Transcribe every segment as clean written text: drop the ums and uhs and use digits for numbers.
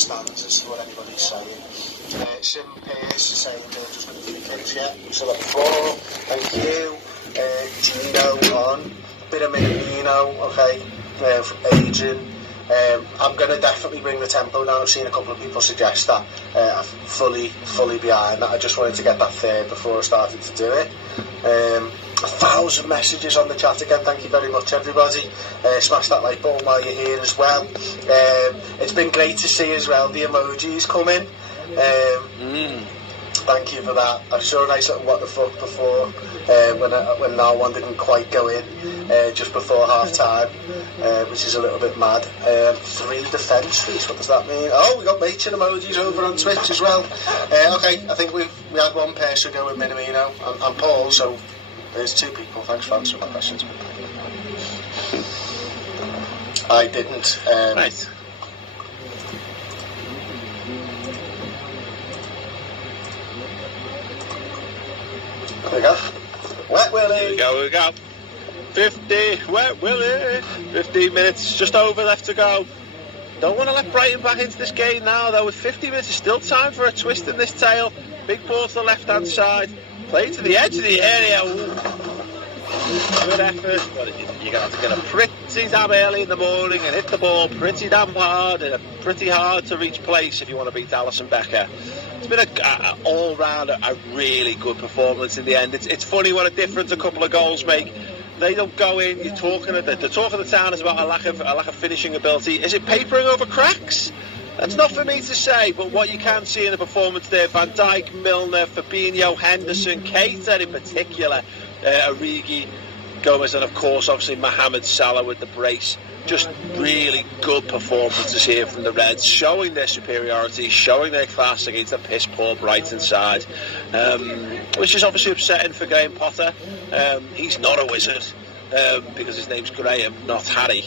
stands as to what anybody's saying. Sim Pierce is saying they're just going to free kicks, yeah. So that's 4, thank you. Gino on, bit of Minamino, okay, from Adrian. I'm going to definitely bring the tempo down. I've seen a couple of people suggest that. I'm fully behind that. I just wanted to get that third before I started to do it. 1,000 messages on the chat again. Thank you very much, everybody. Smash that like button while you're here as well. It's been great to see as well the emojis come in. Thank you for that. I saw a nice little what the fuck before when that one didn't quite go in just before half time, which is a little bit mad. 3 defence fees, what does that mean? Oh, we got mateship emojis over on Twitch as well. Okay, I think we had one person go with Minamino and Paul, so there's 2 people. Thanks for answering my questions. I didn't. Right. There we go. Wet Willie. Here we go. 50, Wet Willie. 15 minutes, just over left to go. Don't want to let Brighton back into this game now, though. With 50 minutes, there's still time for a twist in this tail. Big ball to the left-hand side. Play to the edge of the area. Ooh. Good effort, but you're going to have to get up pretty damn early in the morning and hit the ball pretty damn hard and pretty hard to reach place if you want to beat Alisson Becker. It's been all-round a really good performance in the end. It's funny what a difference a couple of goals make. They don't go in. The talk of the town is about a lack of finishing ability. Is it papering over cracks? That's not for me to say, but what you can see in the performance there, Van Dijk, Milner, Fabinho, Henderson, Keita in particular, Origi, Gomez, and of course obviously Mohamed Salah with the brace. Just really good performances here from the Reds, showing their superiority, showing their class against a piss poor Brighton side, which is obviously upsetting for Graham Potter. He's not a wizard because his name's Graham, not Harry.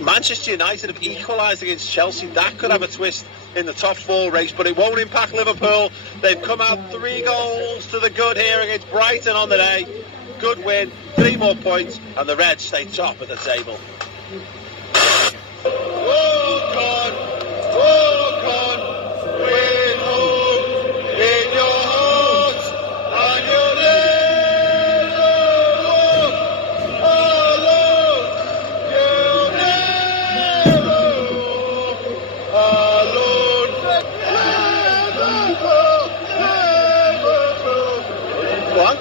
Manchester United have equalised against Chelsea. That could have a twist in the top 4 race, but it won't impact Liverpool. They've come out 3 goals to the good here against Brighton on the day. Good win, 3 more points, and the Reds stay top of the table. Walk on, with hope in your heart, and you'll never walk alone. You'll never walk alone. Never go. Go on.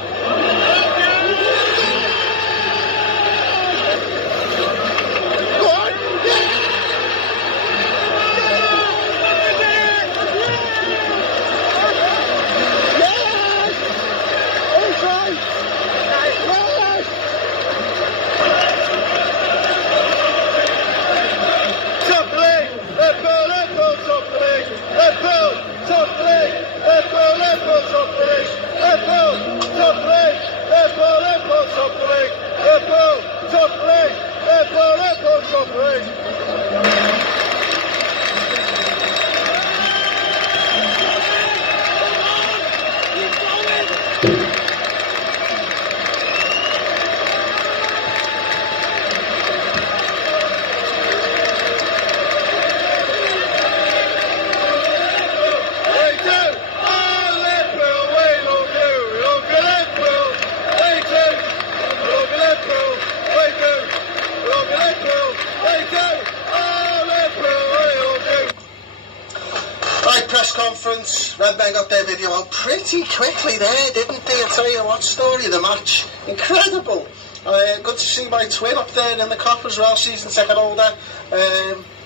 Redmen got their video out pretty quickly there, didn't they? I'll tell you what, story of the match. Incredible. Good to see my twin up there in the cop as well, season ticket holder.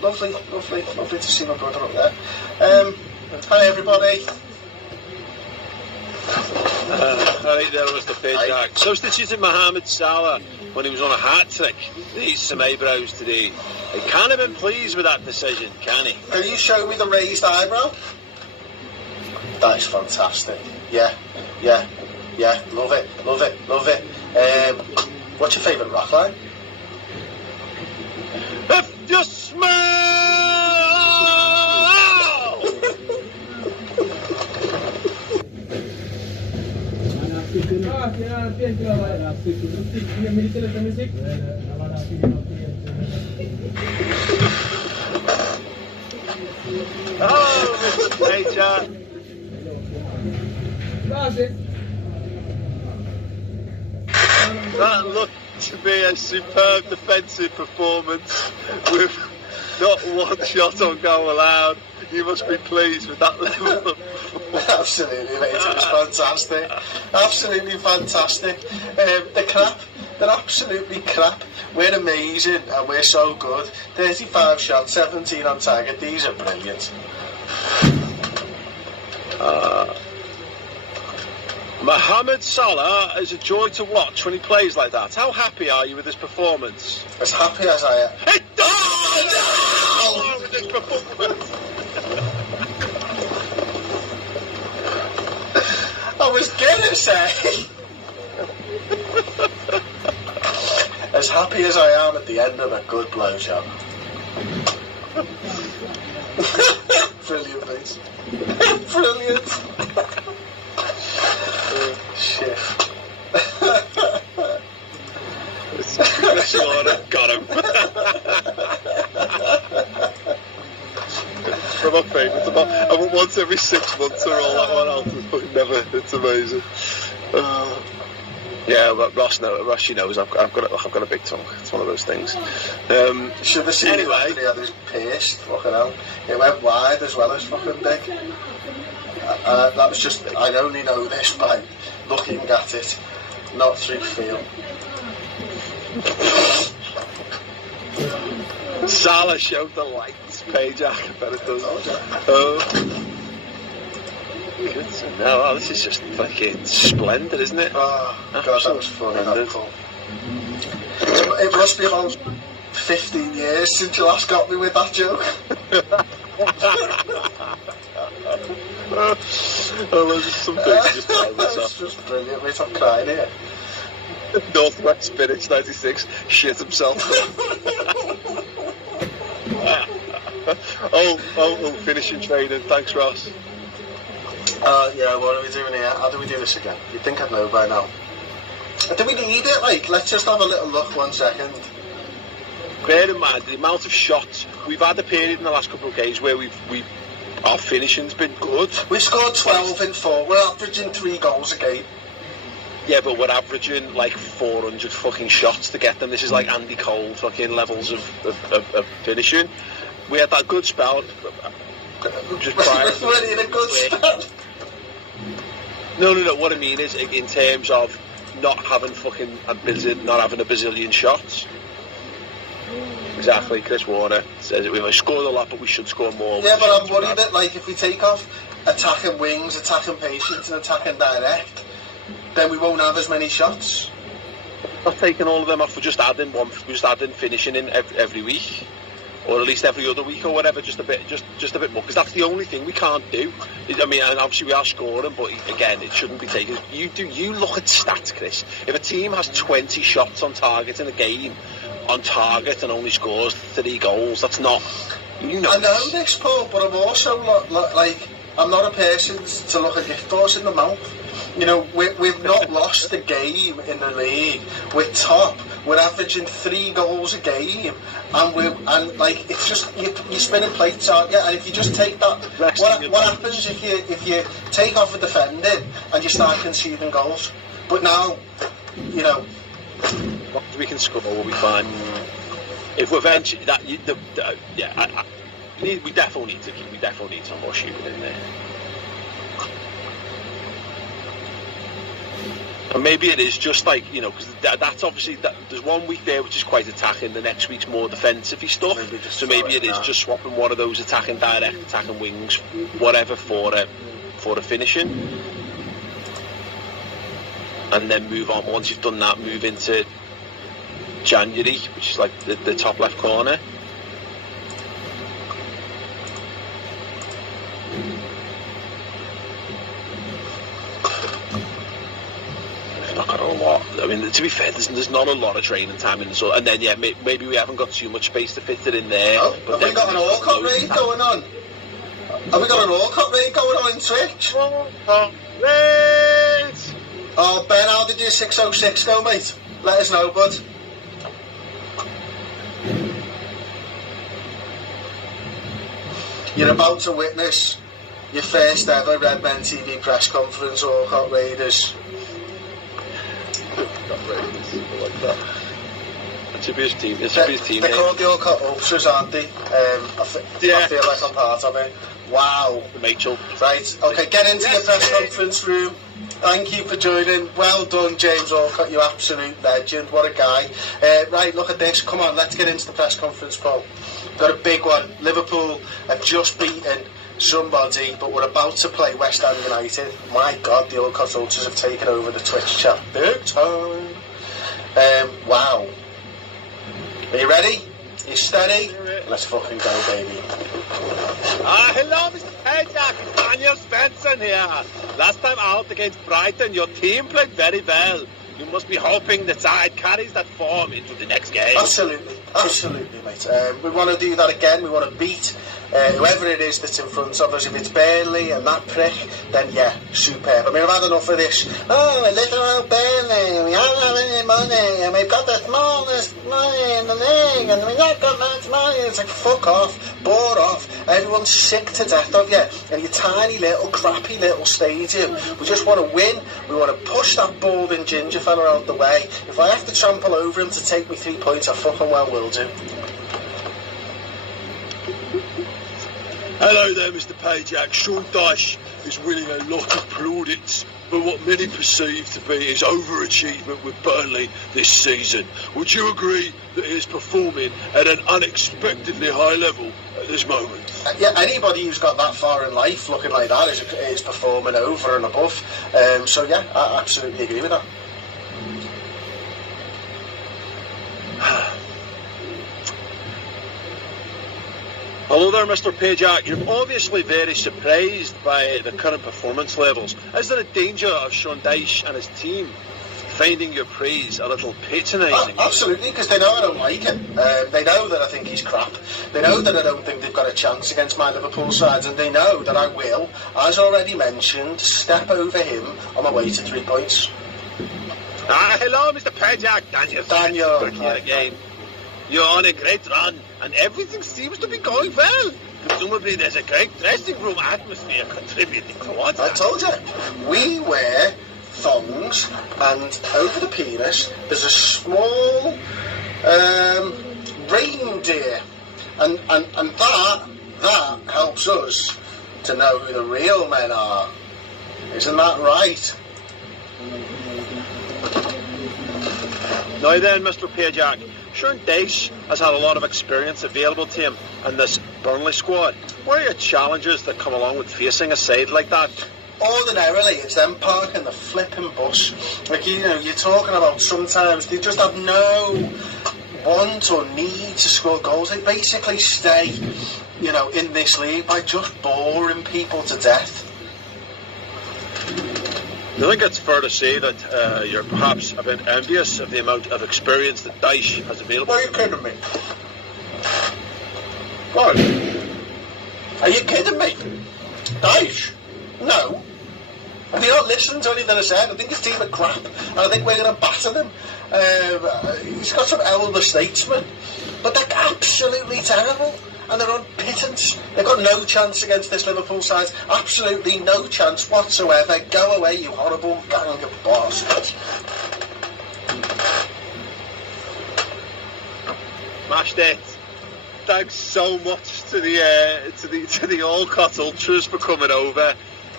Lovely to see my brother up there. Hi everybody. I think there was the pitch. Substituting Mohamed Salah when he was on a hat-trick. These some eyebrows today. He can't have been pleased with that decision, can he? Can you show me the raised eyebrow? That is fantastic. Yeah. Love it. What's your favourite rock line? If you smell! chat. That looked to be a superb defensive performance with not one shot on goal allowed. You must be pleased with that level of performance. Absolutely, mate. It was fantastic. Absolutely fantastic. The crap, they're absolutely crap. We're amazing and we're so good. 35 shots, 17 on target. These are brilliant. Mohamed Salah is a joy to watch when he plays like that. How happy are you with his performance? As happy as I am. Oh, no! With his performance. I was gonna say. As happy as I am at the end of a good blowjob. Brilliant, mate. Brilliant. Shit. Got him. One of my favourites. I want once every 6 months or all that one else. It's fucking never. It's amazing. Yeah, but Ross he knows I've got a big tongue. It's one of those things. Should have seen anyway. He had his pierced. Fucking hell. It went wide as well as fucking big. That was just. I only know this by looking at it, not through feel. Salah showed the lights page. I bet it does. No, this is just fucking splendid, isn't it? Oh, God, that was funny. That was cool. It must be about 15 years since you last got me with that joke. There's some things just tell this It's just brilliant, mate. I'm crying here. Northwest Spinach 96 shit himself. Finishing training. Thanks, Ross. Yeah, what are we doing here? How do we do this again? You'd think I'd know by now. Do we need it? Like, let's just have a little look 1 second. Bear in mind the amount of shots we've had a period in the last couple of games where our finishing's been good. We scored 12 in 4. We're averaging 3 goals a game. Yeah, but we're averaging like 400 fucking shots to get them. This is like Andy Cole fucking levels of finishing. We had that good spell. Just prior. We're in a good spell. No. What I mean is, in terms of not having not having a bazillion shots. Exactly. Chris Warner says that we've scored a lot, but we should score more. Yeah, but I'm worried that, like, if we take off attacking wings, attacking patience, and attacking direct, then we won't have as many shots. Not taking all of them off. We're just adding finishing in every week, or at least every other week, or whatever. Just a bit more, because that's the only thing we can't do. I mean, and obviously we are scoring, but again, it shouldn't be taken. You look at stats, Chris. If a team has 20 shots on target in a game, on target, and only scores 3 goals, that's not. I know this, Paul, but I'm also like, I'm not a person to look a gift horse in the mouth. You know, we've not lost a game in the league. We're top. We're averaging 3 goals a game, and like, it's just you're spinning plates, aren't you? And if you just take that, what happens if you take off a defending and you start conceding goals? But now, you know, we can score, we'll be fine. If we're eventually that, we definitely need some more shooting in there. And maybe it is just like, you know, because that's obviously there's 1 week there which is quite attacking, the next week's more defensive-y stuff. Maybe it is just swapping one of those attacking direct, attacking wings, whatever, for a finishing, and then move on. Once you've done that, move into January, which is like the top left corner. Not got a lot. I mean, to be fair, there's not a lot of training time in the sun, and then maybe we haven't got too much space to fit it in there. Oh, but have we got an all-cut raid going on? Have we got an all-cut raid going on in Twitch? Oh, Ben, how did your 606 go, mate? Let us know, bud. You're about to witness your first ever Red Men TV press conference, Orcott Raiders. It should be his team. It should be his team. They're called the Orcott Ultras, aren't they? I feel like I'm part of it. Wow. Mitchell. Right, okay, get into your press conference room. Thank you for joining. Well done, James Orcott, you absolute legend. What a guy. Right, look at this. Come on, let's get into the press conference, Paul. Got a big one. Liverpool have just beaten somebody, but we're about to play West Ham United. My God, the Orcott Ultras have taken over the Twitch chat. Big time. Wow. Are you ready? You steady? Let's fucking go, baby. Hello, Mr. Payjack. It's Daniel Svensson here. Last time out against Brighton, your team played very well. You must be hoping the side carries that form into the next game. Absolutely, mate. We want to do that again. We want to beat whoever it is that's in front of us. If it's Burnley and that prick, then yeah, superb. I mean, I've had enough of this. Oh, a little old Burnley, we haven't had any money, and we've got the smallest money in the league, and we've not got much money. It's like, fuck off, bore off. Everyone's sick to death of you, and your tiny little, crappy little stadium. We just want to win. We want to push that balding ginger fella out the way. If I have to trample over him to take me 3 points, I fucking well will do. Hello there, Mr. Payjack. Sean Dyche is winning a lot of plaudits for what many perceive to be his overachievement with Burnley this season. Would you agree that he is performing at an unexpectedly high level at this moment? Yeah, anybody who's got that far in life looking like that is performing over and above. So yeah, I absolutely agree with that. Hello there, Mr. Payjack. You're obviously very surprised by the current performance levels. Is there a danger of Sean Dyche and his team finding your praise a little patronising? Absolutely, because they know I don't like it. They know that I think he's crap. They know that I don't think they've got a chance against my Liverpool sides, and they know that I will, as already mentioned, step over him on my way to 3 points. Hello, Mr. Payjack. Daniel. Back here again. You're on a great run, and everything seems to be going well. Presumably there's a great dressing room atmosphere contributing towards that. I told you, we wear thongs, and over the penis there's a small reindeer, and that helps us to know who the real men are. Isn't that right? Now then, Mr. Payjack, Sean Dyche has had a lot of experience available to him in this Burnley squad. What are your challenges that come along with facing a side like that? Ordinarily, it's them parking the flipping bus. Like, you know, you're talking about sometimes they just have no want or need to score goals. They basically stay, you know, in this league by just boring people to death. Do you think it's fair to say that you're perhaps a bit envious of the amount of experience that Dyche has available? Are you kidding me? What? Are you kidding me? Dyche? No. Have you not listened to anything I said? I think his team are crap, and I think we're going to batter them. He's got some elder statesmen, but they're absolutely terrible. And they're on pittance. They've got no chance against this Liverpool side. Absolutely no chance whatsoever. Go away, you horrible gang of bastards. Smashed it. Thanks so much to the Orcott Ultras for coming over.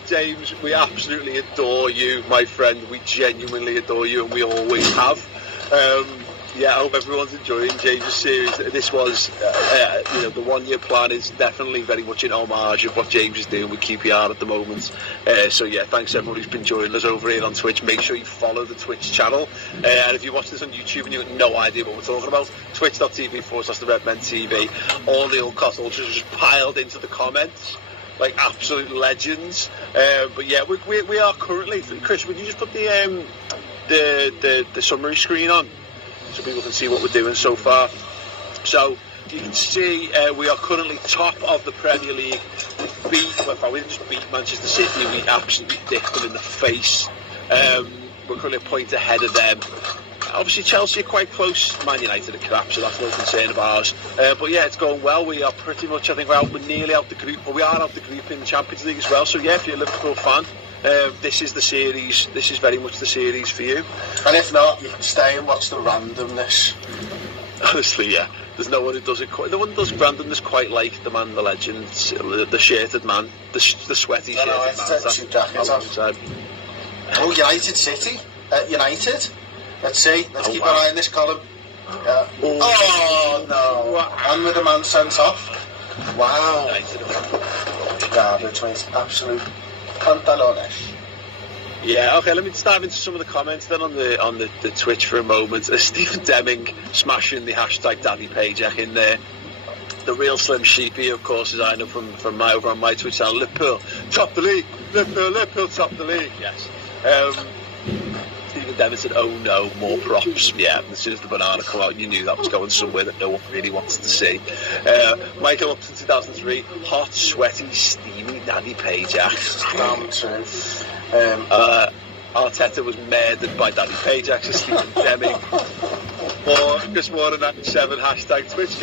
James, we absolutely adore you, my friend. We genuinely adore you, and we always have. Yeah, I hope everyone's enjoying James' series. This was, the one-year plan is definitely very much in homage of what James is doing with QPR at the moment. So yeah, thanks everyone who's been joining us over here on Twitch. Make sure you follow the Twitch channel. And if you watch this on YouTube and you've got no idea what we're talking about, twitch.tv/the Red Men TV. All the Orcott Ultras just piled into the comments like absolute legends. But yeah, we are currently. Chris, would you just put the summary screen on, so people can see what we're doing so far? So you can see we are currently top of the Premier League. We didn't just beat Manchester City, we absolutely dicked them in the face. We're currently a point ahead of them. obviously Chelsea are quite close. Man United are crap, so that's no concern of ours. But yeah, it's going well. We are pretty much, I think we're nearly out the group, but we are out the group in the Champions League as well. So yeah, if you're a Liverpool fan, this is the series. This is very much the series for you. And if not, you can stay and watch the randomness. Honestly, yeah. There's no one who does it quite. No one does randomness quite like the man, the legend, the shirted man, the sweaty shirted man. Two jackets on. Oh, United City. United. Let's see. Let's keep an eye on this column. Yeah. Oh no! And with the man sent off. Wow. Garbage, mate. Absolute pantalones. Yeah, okay, let me dive into some of the comments then on the Twitch for a moment. Stephen Deming smashing the hashtag Daddy Pajak in there. The real Slim Sheepy, of course, as I know from my over on my Twitch channel, Liverpool top the league, Liverpool top the league. Yes. Stephen Deming said, "Oh no, more props." Yeah, as soon as the banana come out, you knew that was going somewhere that no one really wanted to see. Michael Upton 2003, hot, sweaty, steamy Daddy Pajak. Damn true. Arteta was murdered by Daddy Pajak, Stephen Deming. Or Chris Warren 97 hashtag Twitch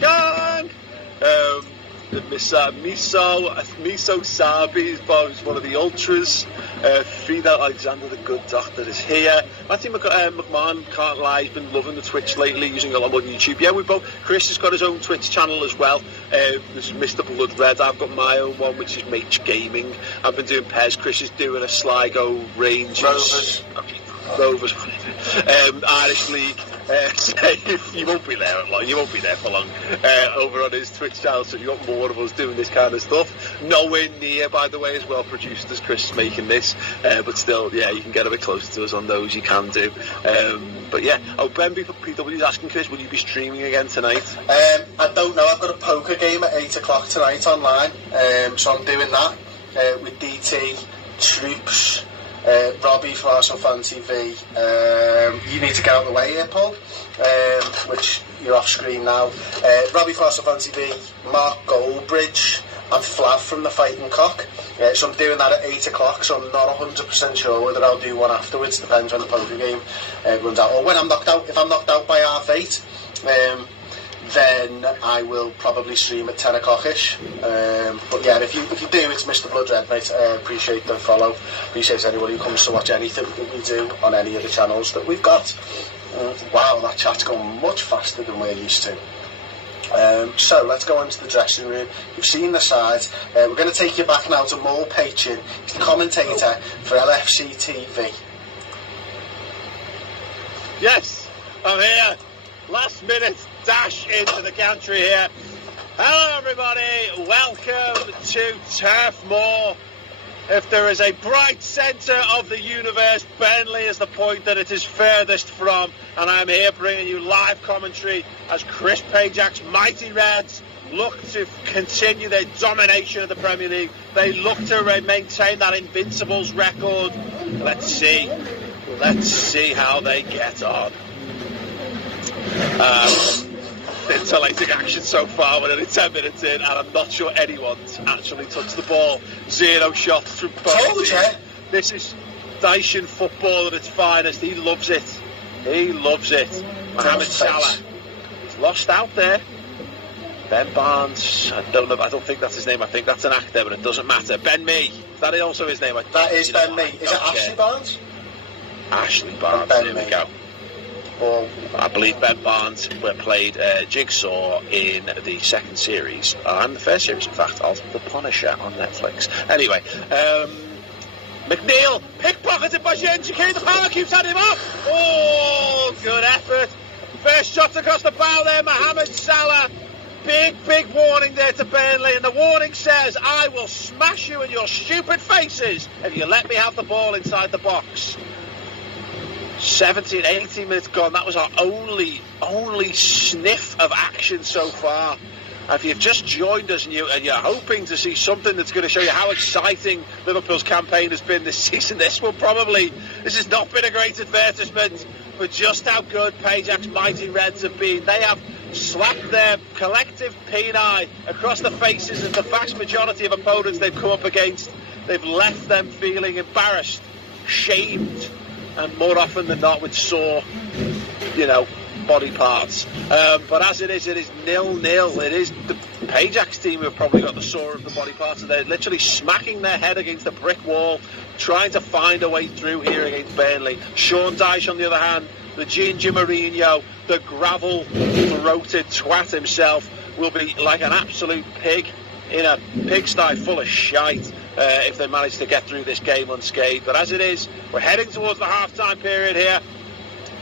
gang. The Miso Sabi is one of the ultras. Frida Alexander, the good doctor, is here. Matthew McMahon, can't lie, he's been loving the Twitch lately, using a lot more YouTube. Yeah, Chris has got his own Twitch channel as well. There's Mr. Blood Red. I've got my own one, which is Mage Gaming. I've been doing Pez. Chris is doing a Sligo Rangers. Rovers, Irish League. You won't be there long. You won't be there for long. Over on his Twitch channel, so you've got more of us doing this kind of stuff. Nowhere near, by the way, as well produced as Chris is making this, but still, yeah, you can get a bit closer to us on those. You can do. But yeah, Ben PW is asking Chris, will you be streaming again tonight? I don't know. I've got a poker game at 8 o'clock tonight online, so I'm doing that with DT, Troops. Robbie from Arsenal Fan TV. You need to get out of the way here, Paul, which you're off screen now. Robbie from Arsenal Fan TV, Mark Goldbridge, and Flav from the Fighting Cock. So I'm doing that at 8 o'clock, so I'm not 100% sure whether I'll do one afterwards. Depends when the poker game runs out, or when I'm knocked out. If I'm knocked out by half 8, then I will probably stream at 10 o'clock-ish. But yeah, if you do, it's Mr. Blood Red, mate. Appreciate the follow. Appreciate anybody who comes to watch anything that we do on any of the channels that we've got. Wow, that chat's going much faster than we're used to. So let's go into the dressing room. You've seen the sides. We're going to take you back now to Mo Pachin. He's the commentator for LFC TV. Yes, I'm here. Last minute dash into the country here. Hello everybody, welcome to Turf Moor. If there is a bright centre of the universe, Burnley is the point that it is furthest from, and I'm here bringing you live commentary as Chris Pajak's mighty Reds look to continue their domination of the Premier League. They look to maintain that Invincibles record. Let's see how they get on. Scintillating action so far. We're only 10 minutes in, and I'm not sure anyone's actually touched the ball. 0 shots from both teams. This is Dacian football at its finest. He loves it. Mohamed Salah. He's lost out there. Ben Barnes. I don't think that's his name. I think that's an actor, but it doesn't matter. Ben Mee. Is that also his name? That is Ben Mee. Is it Ashley Barnes? Ashley Barnes. There we go. I believe Ben Barnes played Jigsaw in the second series, and the first series, in fact, of The Punisher on Netflix. Anyway, McNeil, pickpocketed by Shinji, the power keeps at him up. Oh, good effort. First shot across the bow there, Mohamed Salah. Big warning there to Burnley, and the warning says, I will smash you in your stupid faces if you let me have the ball inside the box. 17, 18 minutes gone. That was our only sniff of action so far. If you've just joined us and you're hoping to see something that's going to show you how exciting Liverpool's campaign has been this season, this has not been a great advertisement for just how good Pajak's mighty Reds have been. They have slapped their collective peni across the faces of the vast majority of opponents they've come up against. They've left them feeling embarrassed, shamed, and more often than not with sore, body parts. But as it is 0-0. It is the Ajax team who have probably got the sore of the body parts, and they're literally smacking their head against the brick wall, trying to find a way through here against Burnley. Sean Dyche, on the other hand, the Ginger Mourinho, the gravel-throated twat himself, will be like an absolute pig in a pigsty full of shite if they manage to get through this game unscathed. But as it is, we're heading towards the half-time period here.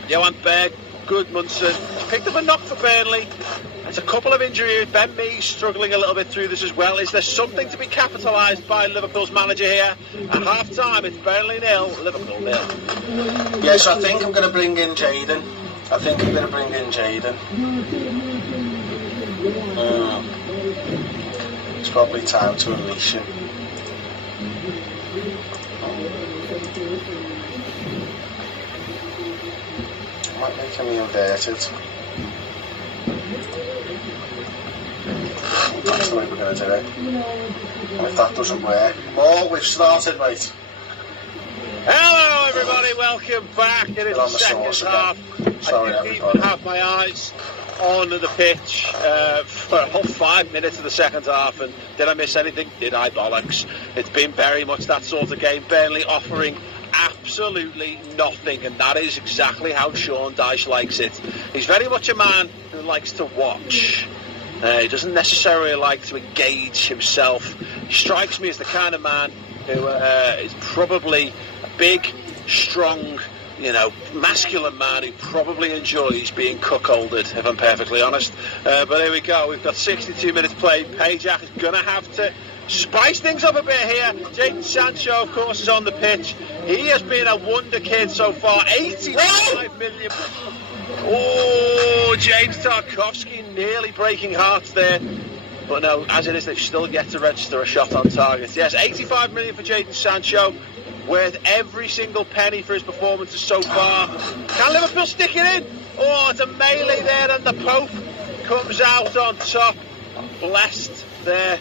Johan Berg, Gudmundsson picked up a knock for Burnley. There's a couple of injuries. Ben Mee's struggling a little bit through this as well. Is there something to be capitalised by Liverpool's manager here? At half-time, it's Burnley 0, Liverpool 0. Yes, I think I'm going to bring in Jaden. It's probably time to unleash him. Might make him inverted. That's the way we're going to do it. And if that doesn't work... Oh, we've started, mate. Hello, everybody. Welcome back. It is the second half. Sorry, I didn't even have my eyes on the pitch for a whole 5 minutes of the second half, and did I miss anything? Did I? Bollocks. It's been very much that sort of game. Burnley offering absolutely nothing, and that is exactly how Sean Dyche likes it. He's very much a man who likes to watch. He doesn't necessarily like to engage himself. He strikes me as the kind of man who is probably a big, strong, masculine man who probably enjoys being cuckolded, if I'm perfectly honest. But here we go. We've got 62 minutes played. Ajax is going to have to spice things up a bit here. Jadon Sancho, of course, is on the pitch. He has been a wonder kid so far. 85 million. Oh, James Tarkowski nearly breaking hearts there. But no, as it is, they've still yet to register a shot on target. Yes, 85 million for Jadon Sancho. Worth every single penny for his performances so far. Can Liverpool stick it in? Oh, it's a melee there, and the Pope comes out on top. Blessed there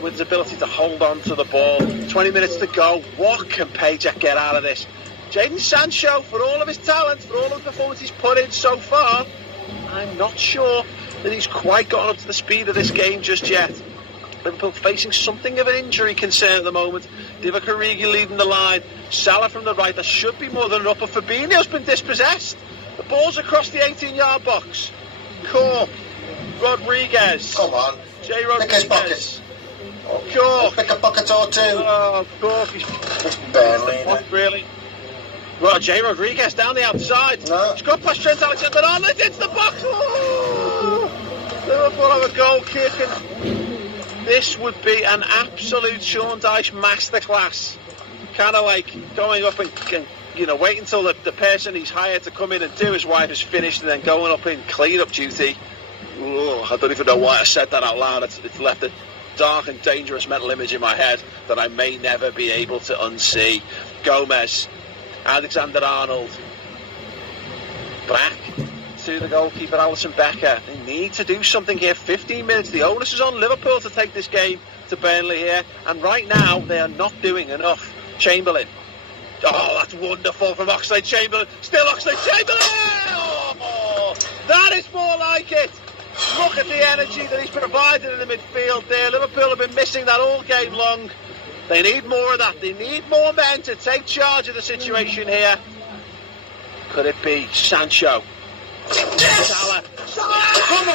with his ability to hold on to the ball. 20 minutes to go. What can Pajak get out of this? Jadon Sancho, for all of his talent, for all of the performance he's put in so far, I'm not sure that he's quite gotten up to the speed of this game just yet. Liverpool facing something of an injury concern at the moment. Divock Origi leading the line. Salah from the right. There should be more than enough, but Fabinho's been dispossessed. The ball's across the 18-yard box. Cork. Rodriguez. Come on. Jay Rodriguez. Cork. Pick a bucket or two. Oh, Cork. Barely. What, really? Well, Jay Rodriguez down the outside. No. He's got past Trent Alexander-Arnold into the box. Oh! Liverpool have a goal kick, and this would be an absolute Sean Dyche masterclass. Kind of like going up and wait until the person he's hired to come in and do his wife is finished, and then going up in clean-up duty. Ooh, I don't even know why I said that out loud. It's left a dark and dangerous mental image in my head that I may never be able to unsee. Gomez, Alexander-Arnold, back to the goalkeeper Alisson Becker. They need to do something here. 15 minutes. The onus is on Liverpool to take this game to Burnley here, and right now they are not doing enough. Chamberlain. Oh, that's wonderful from Oxlade-Chamberlain. Still Oxlade-Chamberlain! Oh, that is more like it. Look at the energy that he's provided in the midfield there. Liverpool have been missing that all game long. They need more of that. They need more men to take charge of the situation here. Could it be Sancho? Yes! Salah. Come on!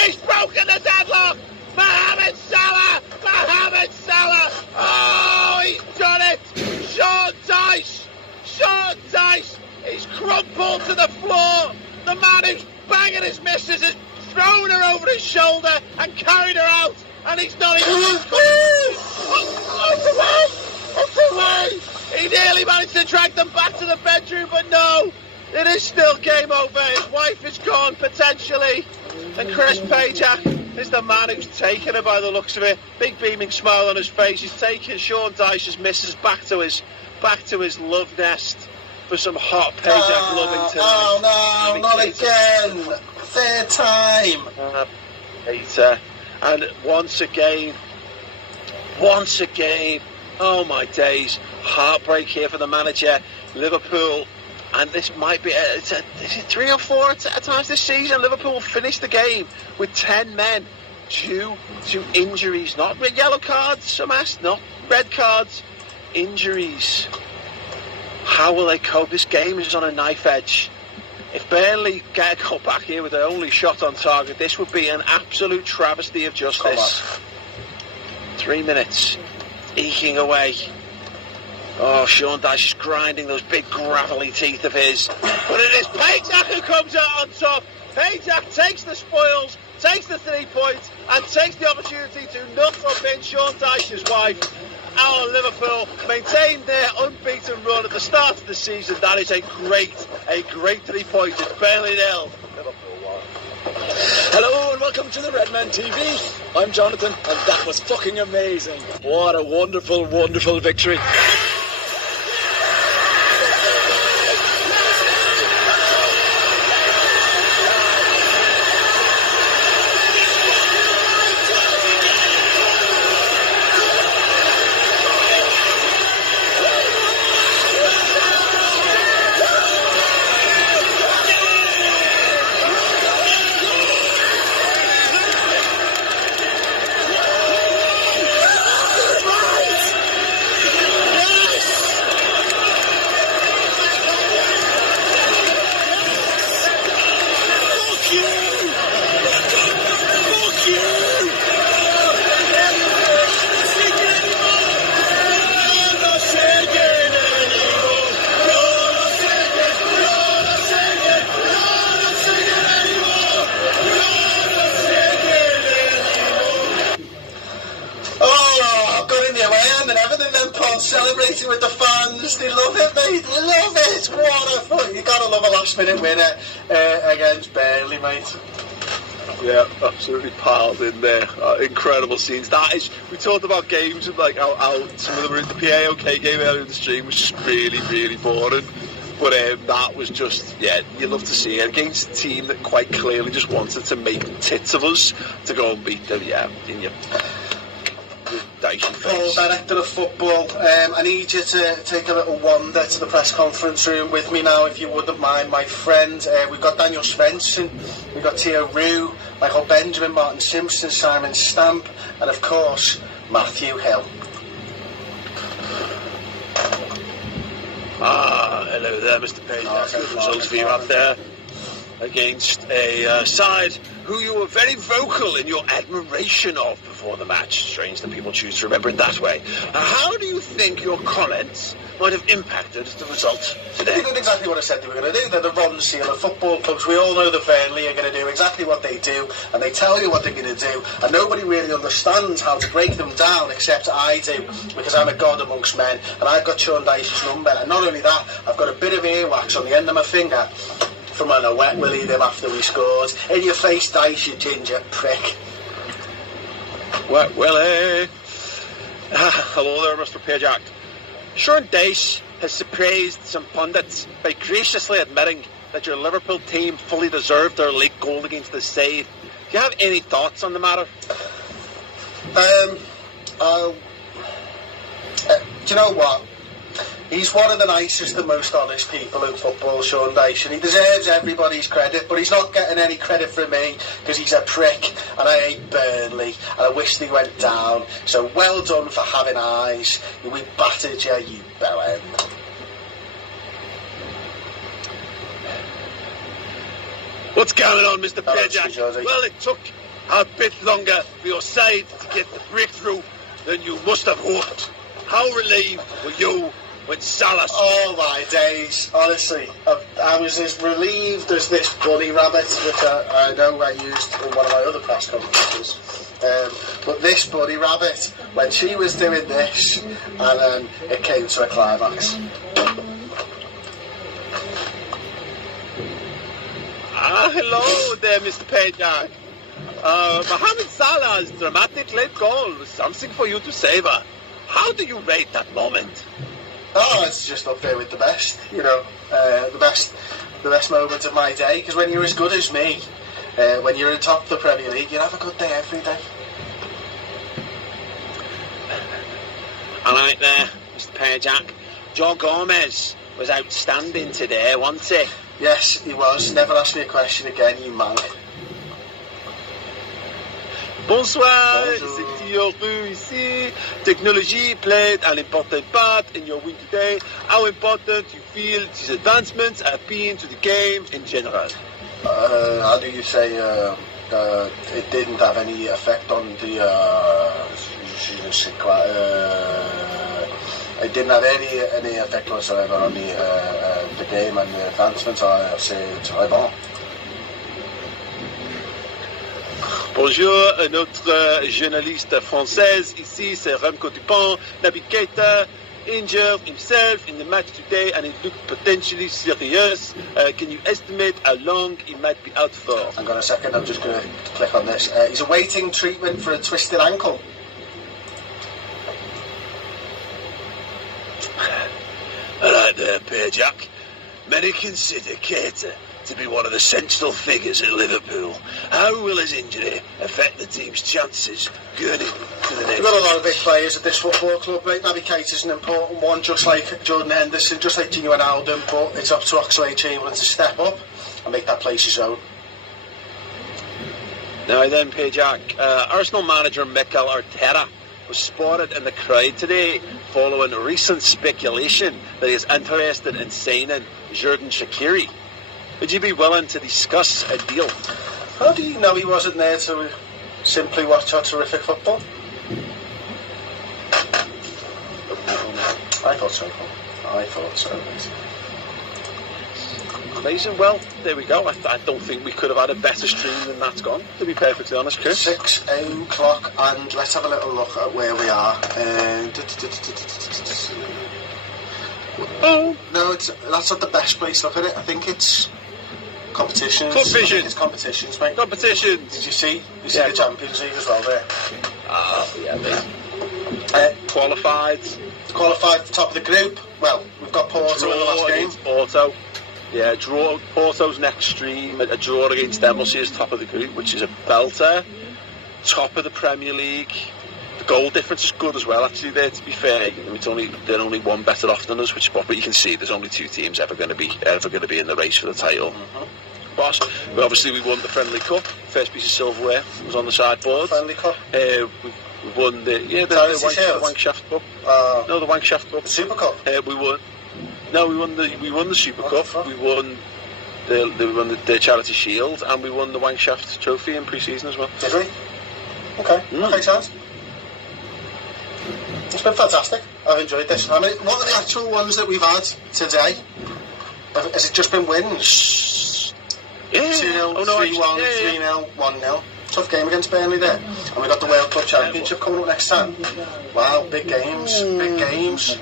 He's broken the deadlock! Mohamed Salah! Mohamed Salah! Oh, he's done it! Sean Dyche! Sean Dyche! He's crumpled to the floor! The man who's banging his missus has thrown her over his shoulder and carried her out, and he's not even... It's away! He nearly managed to drag them back to the bedroom, but no! It is still game over. His wife is gone, potentially. And Chris Pajak is the man who's taken her by the looks of it. Big beaming smile on his face. He's taken Sean Dyche's missus back to his love nest for some hot Pajak loving tonight. Oh no, not again. Third time. Peter. And once again, once again. Oh my days, heartbreak here for the manager. Liverpool, and this might be, is it 3 or 4 at times this season, Liverpool will finish the game with 10 men due to injuries. Not yellow cards, some asked, not red cards, injuries. How will they cope? This game is on a knife edge. If Burnley get a goal back here with their only shot on target, this would be an absolute travesty of justice. 3 minutes, eking away. Oh, Sean Dyche is grinding those big gravelly teeth of his. But it is Pajak who comes out on top. Pajak takes the spoils, takes the 3 points, and takes the opportunity to nut up in Sean Dyche's wife. Our Liverpool maintained their unbeaten run at the start of the season. That is a great 3 points. It's Burnley 0, Liverpool 1. Hello and welcome to the Redman TV. I'm Jonathan, and that was fucking amazing. What a wonderful, wonderful victory. Celebrating with the fans, they love it, mate. They love it. What a fun! You gotta love a last-minute winner against Burnley, mate. Yeah, absolutely piled in there. Incredible scenes. That is, we talked about games and like how some of them were in the PAOK game earlier in the stream, was just really, really boring. But that was just, yeah, you love to see it against a team that quite clearly just wanted to make tits of us to go and beat them. Yeah, in your Paul, Director of Football, I need you to take a little wander to the press conference room with me now, if you wouldn't mind, my friend. We've got Daniel Svensson, we've got Theo Rue, Michael Benjamin, Martin Simpson, Simon Stamp, and of course, Matthew Hill. Hello there, Mr. Page. Good results for you out there against a side who you were very vocal in your admiration of before the match. Strange that people choose to remember it that way. How do you think your comments might have impacted the result today? They did exactly what I said they were going to do. They're the Ron Seal of football clubs. We all know that Burnley are going to do exactly what they do, and they tell you what they're going to do, and nobody really understands how to break them down except I do, because I'm a god amongst men, and I've got Sean Dyche's number, and not only that, I've got a bit of earwax on the end of my finger from when I wet willied him after we scored. In your face, Dyche, you ginger prick. Wet Willie. Hello there, Mr. Pajak. Sean Dyche has surprised some pundits by graciously admitting that your Liverpool team fully deserved their league goal against the side. Do you have any thoughts on the matter? Do you know what? He's one of the nicest and most honest people in football, Sean Dyche, and he deserves everybody's credit, but he's not getting any credit from me because he's a prick, and I hate Burnley, and I wish they went down. So well done for having eyes. We battered you, you bell end. What's going on, Mr. Pajak? Well, it took a bit longer for your side to get the breakthrough than you must have hoped. How relieved were you when Salah... Oh my days, honestly, I was as relieved as this bunny rabbit, which I know I used in one of my other press conferences. But this bunny rabbit, when she was doing this, and then it came to a climax. Hello there, Mr. Pajak. Mohamed Salah's dramatic late goal was something for you to savour. How do you rate that moment? Oh, it's just up there with the best, you know, the best moment of my day, because when you're as good as me, when you're atop the Premier League, you have a good day every day. All right there, Mr. Perjack. Joe Gomez was outstanding today, wasn't he? Yes, he was. Never ask me a question again, you mank. Bonsoir, Bonjour. c'est Yoru ici. Technology played an important part in your win today. How important you feel these advancements have been to the game in general? How do you say it didn't have any effect on the it didn't have any effect whatsoever on the game and the advancements. C'est très bon. Bonjour, notre journaliste française ici, c'est Remco Dupont, navigator, injured himself in the match today and it looked potentially serious. Can you estimate how long he might be out for? Hang on a second, I'm just going to click on this. He's awaiting treatment for a twisted ankle. All right there, Perjack. Many consider Keita to be one of the central figures at Liverpool. How will his injury affect the team's chances going into the next? We've got a lot of big players at this football club, mate. Naby Keita's an important one, just like Jordan Henderson, just like Gini Wijnaldum, but it's up to Oxlade-Chamberlain to step up and make that place his own. Now then, Perjack, Arsenal manager Mikel Arteta was spotted in the crowd today following recent speculation that he is interested in signing Xherdan Shaqiri. Would you be willing to discuss a deal? How do you know he wasn't there to simply watch our terrific football? I thought so. Mate. Amazing. Well, there we go. I don't think we could have had a better stream than that's gone, to be perfectly honest, Chris. 6 o'clock, and let's have a little look at where we are. Oh, no, that's not the best place. Look at it. I think it's competitions. Club Vision. I think it's competitions, mate. competitions. Did you see? You see the Champions League as well there. Yeah, mate. Qualified. Qualified at the top of the group. Well, we've got Porto in the last game. Porto. Yeah, draw Porto's next stream. A draw against them will see us top of the group, which is a belter. Top of the Premier League. The goal difference is good as well, actually. There, to be fair, they're only one better off than us, but you can see there's only two teams ever going to be in the race for the title. Mm-hmm. But obviously we won the Friendly Cup. First piece of silverware was on the sideboard. Friendly Cup. We won the Wankshaft Cup. No, the Wankshaft Cup. The Super Cup. We won the Super Cup. We won the Charity Shield, and we won the Wankshaft Trophy in pre-season as well. Did we? Okay. Okay, chance. It's been fantastic. I've enjoyed this. I mean, what are the actual ones that we've had today? Has it just been wins? Yeah. 2-0, Oh, no, 3-1, 3-0, 1-0. Tough game against Burnley there. And we've got the World Club Championship coming up next time. Wow, big games. Big games.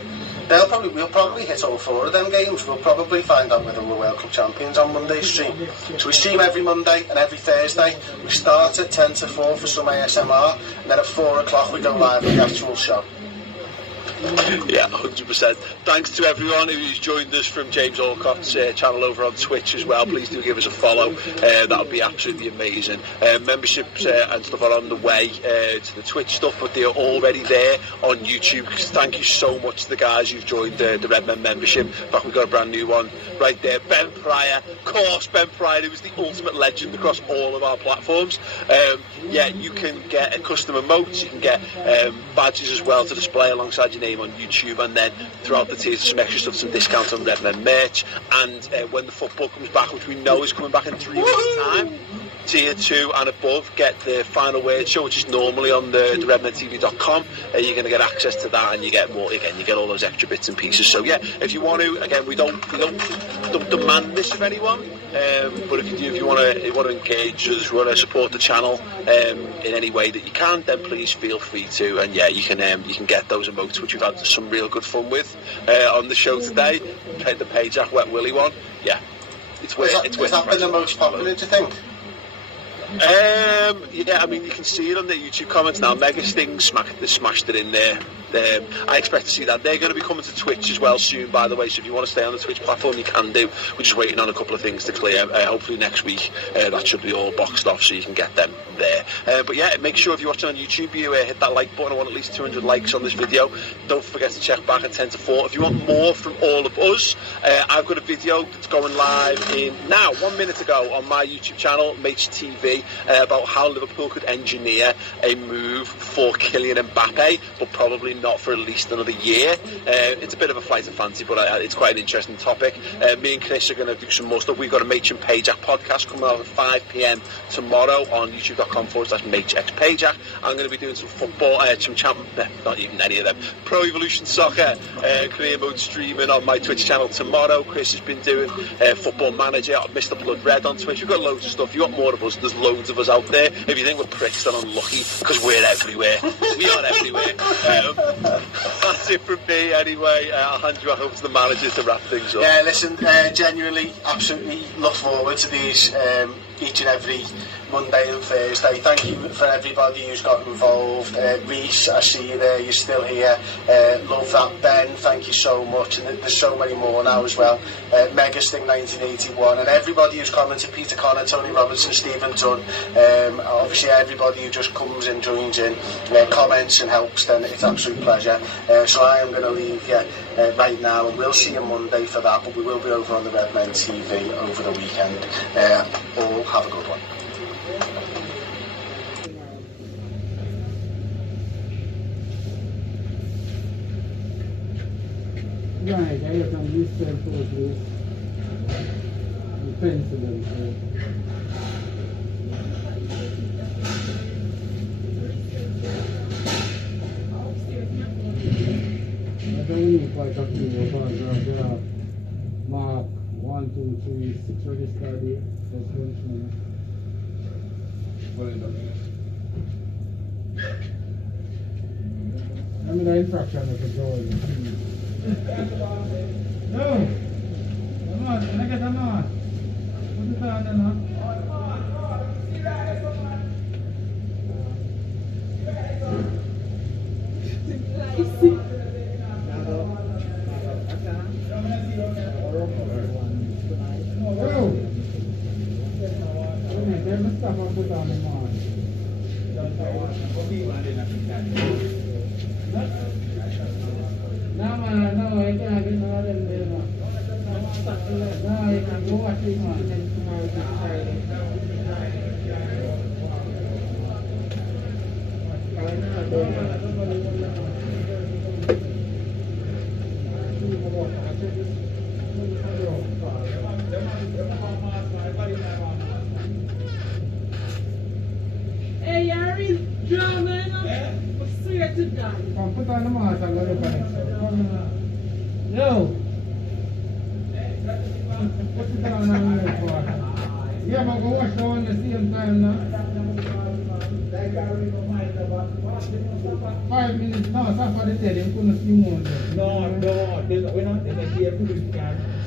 We'll probably hit all 4 of them games. We'll probably find out whether we're World Club champions on Monday's stream. So we stream every Monday and every Thursday. We start at 10 to 4 for some ASMR, and then at 4 o'clock we go live with the actual show. Yeah, 100%. Thanks to everyone who's joined us from James Alcott's channel over on Twitch as well. Please do give us a follow. That would be absolutely amazing. Memberships and stuff are on the way to the Twitch stuff, but they're already there on YouTube. Thank you so much to the guys who've joined the Redmen membership. In fact, we've got a brand new one right there. Ben Pryor. Of course, Ben Pryor, who is the ultimate legend across all of our platforms. You can get a custom emotes. You can get badges as well to display alongside your name on YouTube, and then throughout the tiers some extra stuff, some discounts on Redmen merch, and when the football comes back, which we know is coming back in 3 weeks' time, tier 2 and above get the Final Word show, which is normally on the redmentv.com. You're going to get access to that, and you get more. Again, you get all those extra bits and pieces. So yeah, if you want to, again, we don't demand this of anyone, but if you want to engage us, want to support the channel in any way that you can, then please feel free to. And yeah, you can get those emotes, which we've had some real good fun with on the show today. The Page Wet Willy one, yeah, it's worth. Has that been the most popular, do you think? Yeah, I mean, you can see it on the YouTube comments now. Mega Sting smashed it in there. I expect to see that. They're going to be coming to Twitch as well soon, by the way, so if you want to stay on the Twitch platform, you can do. We're just waiting on a couple of things to clear. Hopefully next week that should be all boxed off so you can get them there. But yeah, make sure if you're watching on YouTube, you hit that like button. I want at least 200 likes on this video. Don't forget to check back at 10 to 4. If you want more from all of us, I've got a video that's going live in now, 1 minute ago, on my YouTube channel, Mates TV, about how Liverpool could engineer a move for Kylian Mbappe, but probably not for at least another year. It's a bit of a flight of fancy, but it's quite an interesting topic. Me and Chris are going to do some more stuff. We've got a Machin Pajak podcast coming out at 5 p.m. tomorrow on youtube.com/MachXPajak. I'm going to be doing some football, not even any of them, Pro Evolution Soccer, career mode streaming on my Twitch channel tomorrow. Chris has been doing Football Manager, Mr. Blood Red on Twitch. We've got loads of stuff. If you want more of us, there's loads of us out there. If you think we're pricks, then unlucky, because we're everywhere. We are everywhere. That's it from me anyway. I'll hand you over to the manager to wrap things up. Yeah, listen, genuinely, absolutely look forward to these each and every Monday and Thursday. Thank you for everybody who's got involved. Reese, I see you there, you're still here. Love that. Ben, thank you so much. And there's so many more now as well. Megasting 1981, and everybody who's commented, Peter Connor, Tony Robertson, Stephen Dunn, obviously everybody who just comes and joins in, comments and helps, then it's an absolute pleasure. So I am going to leave you right now, and we'll see you Monday for that, but we will be over on the Redmen TV over the weekend. All have a good one. Right, I have some use them for this. The pencil and so. I don't need quite a few paragraphs. Mark 1, 2, 3, 6 registered here. Just one. I mean, the infraction of the drawing. No! Come on, can I get them on? Put it on then, huh? No, man, no, I can't get no other than that. No, you can go watch it, man, and then tomorrow to Friday. Hey, Yari, drama, I swear to God. Come put on the mask and go look at it. No. Put it on and look for it. Yeah, but go watch the one at the same time now. 5 minutes now, so for the day, you couldn't see more. No, we're not here to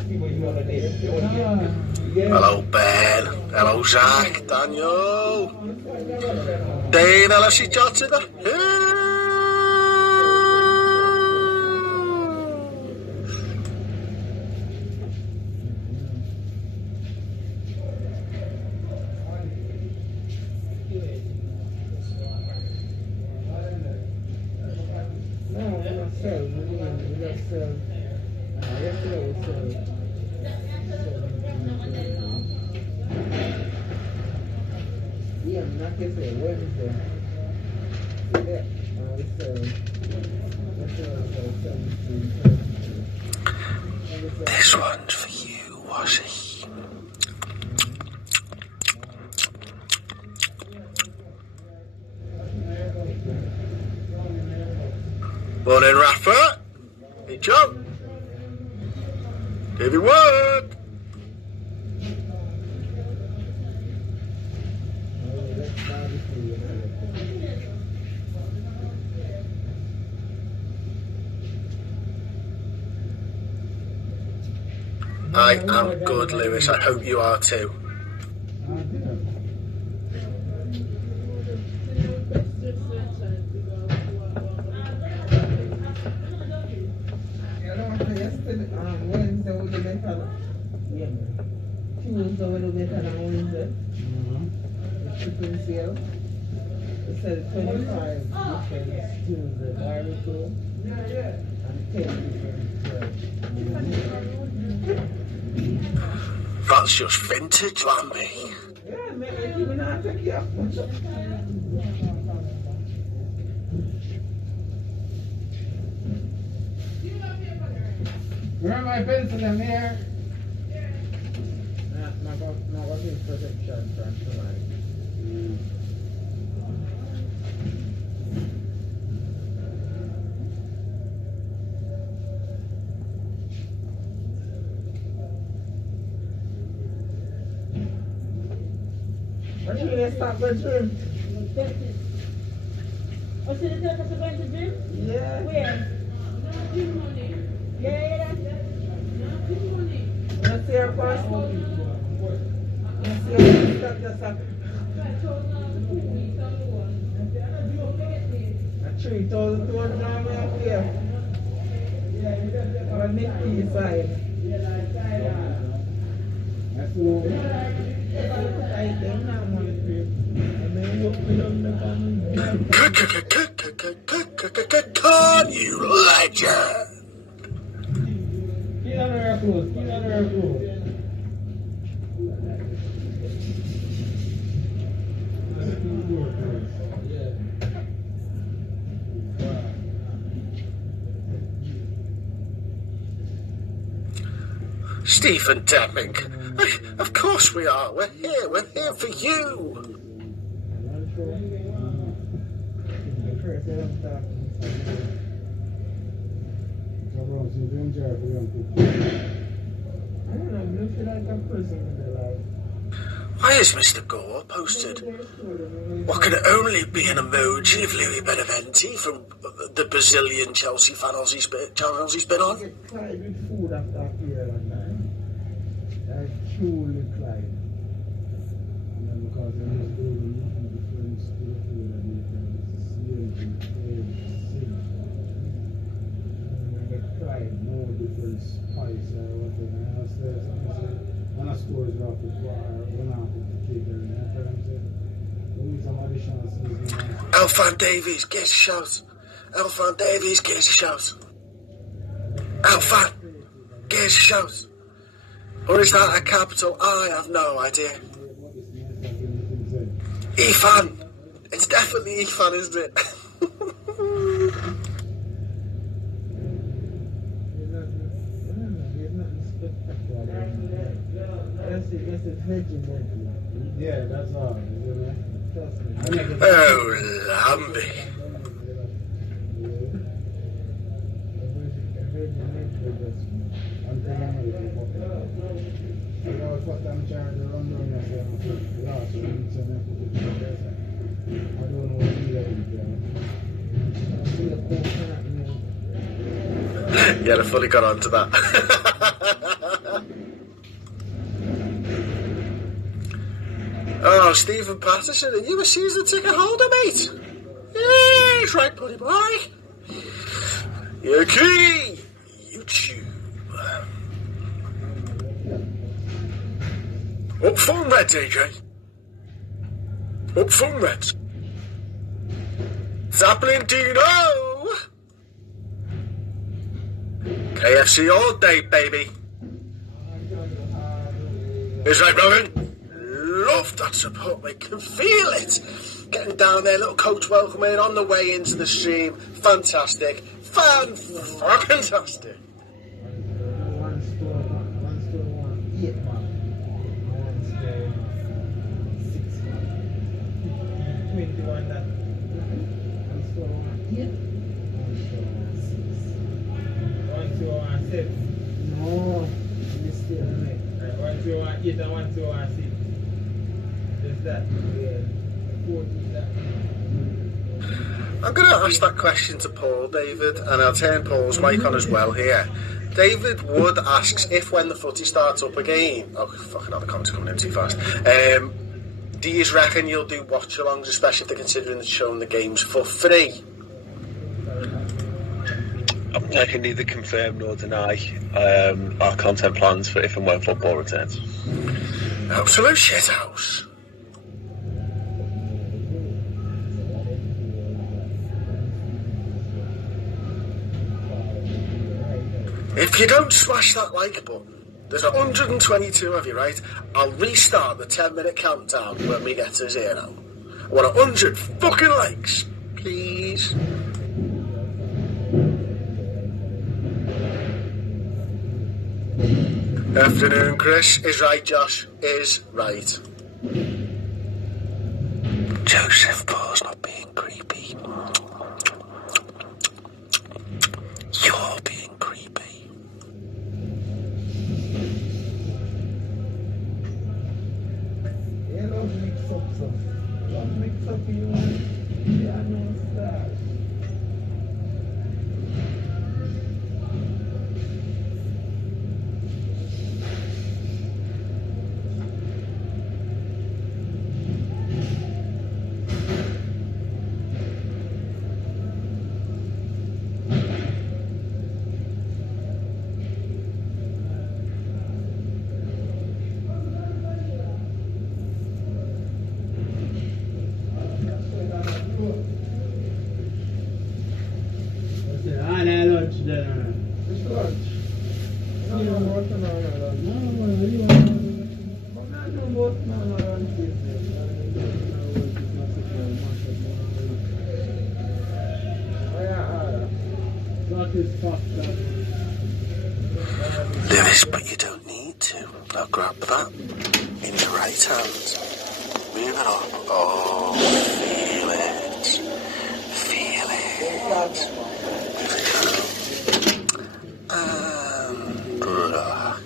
see what you are today. Hello Ben, hello Zach, Daniel, Dane, LSC Jotziger. This one's for you, Wazzy. Morning, Rafa. Hey, Joe. David Wood. I am good, Lewis. I hope you are too. Tuesday a little better than Wednesday. The chicken sale. They said 25 different Tuesday barbecue. And 10 different That's just vintage, Lamby. yeah, man, you not take you up. Where my pencil in here? Not what is protection from somebody. What do you mean stop the gym? Oh, so the therapist is going to gym? Yeah. Where? Yeah, that's it. Let's see your passport. Let's see your stop just up. That's 3,200 now we have here. Or a Nicky side. That's all. I don't know what it is. And then you put on the Can you legend? Get under our clothes. Get under our clothes. Stephen Deming. Of course we are. We're here for you. Why is Mr. Gore posted what can only be an emoji of Louis Beneventi from the Brazilian Chelsea channels he's been on? Truly Clyde. And then because there is building difference to the food and you can see and get Clyde, no different spice or whatever. And I say something, and I store it off the bar, one off the chicken, and that's what I'm saying. We need some additional seasoning. Alphon Davies, get a shout. Alphon Davies, get a shout. Alphon, get a shout. Or is that a capital I? I have no idea. Ethan! It's definitely Ethan, isn't it? Yeah, that's all. Oh, Lambie. Yeah, I fully got onto that. Oh, Stephen Patterson, are you a season ticket holder, mate? Yes, right, buddy boy. You're key. YouTube. Up phone red, AJ. Up phone red. Zeppelin Dino. KFC all day, baby. Is right, Robin? Love that support, mate. Can feel it. Getting down there, little coach welcoming on the way into the stream. Fantastic. Fantastic. One store, 8 man. One store, 6 man. 21 that. One store, 8. One store, 6. No, you still make. One store, 8 and one store, 6. Just that. 14 that. I'm going to ask that question to Paul, David, and I'll turn Paul's mic on as well here. David Wood asks if when the footy starts up again... Oh, fucking hell, the comments are coming in too fast. Do you reckon you'll do watch-alongs, especially if they're considering showing the games for free? I can neither confirm nor deny our content plans for if and when football returns. Absolute shithouse. If you don't smash that like button, there's 122 of you, right? I'll restart the 10-minute countdown when we get to 0. I want 100 fucking likes, please. Afternoon, Chris. Is right, Josh. Is right. Joseph Paul's not being creepy. You're being creepy. Yeah, love mix up some. Love mix up you. Yeah, I know that. Lewis, but you don't need to. Now grab that in your right hand. Move it up. Oh, feel it. Feel it. Move it down. And relax.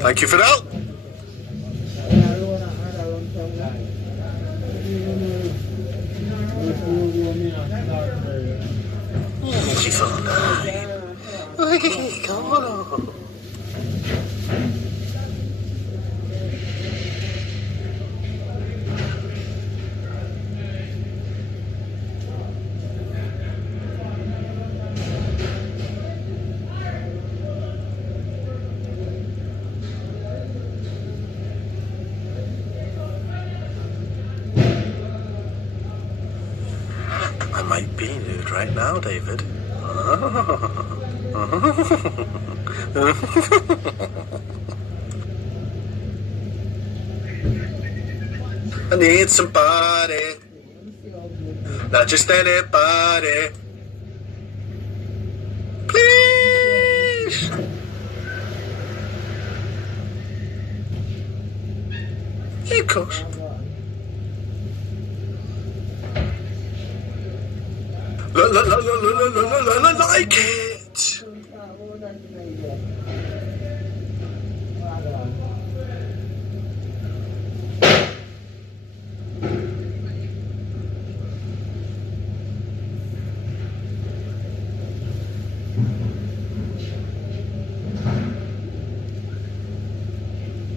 Thank you for that. Beautiful night. Hey, come on. I might be nude right now, David. I need somebody, not just anybody. Please. Yeah, of course. Like it.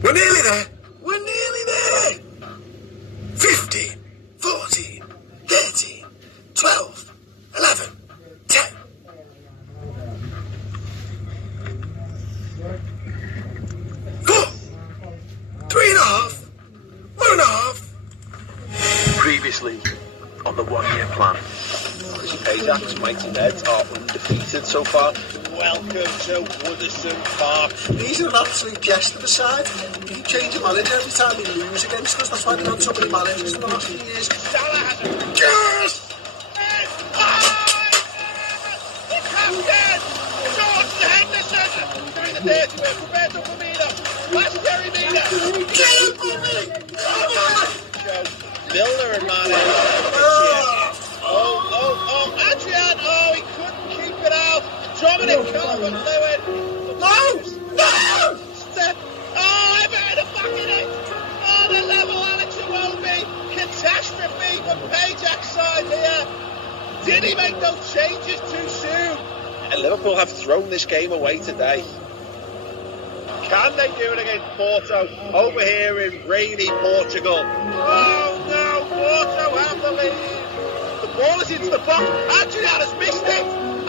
We're nearly there. We're nearly there. 15, 14, 13, 12, 11, 10. 4, 3.5, 1.5. Previously on the one-year plan. Ajax Mighty Reds are undefeated so far. Welcome to Woodison Park. He's an absolute jest of a side. He changes manager every time he loses against us. That's why they've had so many managers in the last few years. Salah has a... Yes! The captain! George Henderson! During the 30 with Roberto Firmino. Last Gary Mina. Get him, Bobby! Come on! Milner and Mane. Oh, Adrian! Oh, he couldn't keep it out. Dominic Calvert-Lewin. No! Step. Oh, Everton are back in it. Oh, the level Alex Iwobi. Catastrophe from Ajax side here. Did he make those changes too soon? Liverpool have thrown this game away today. Can they do it against Porto over here in rainy Portugal? Oh no, Porto have the lead. The ball is into the box. Adrian has missed it.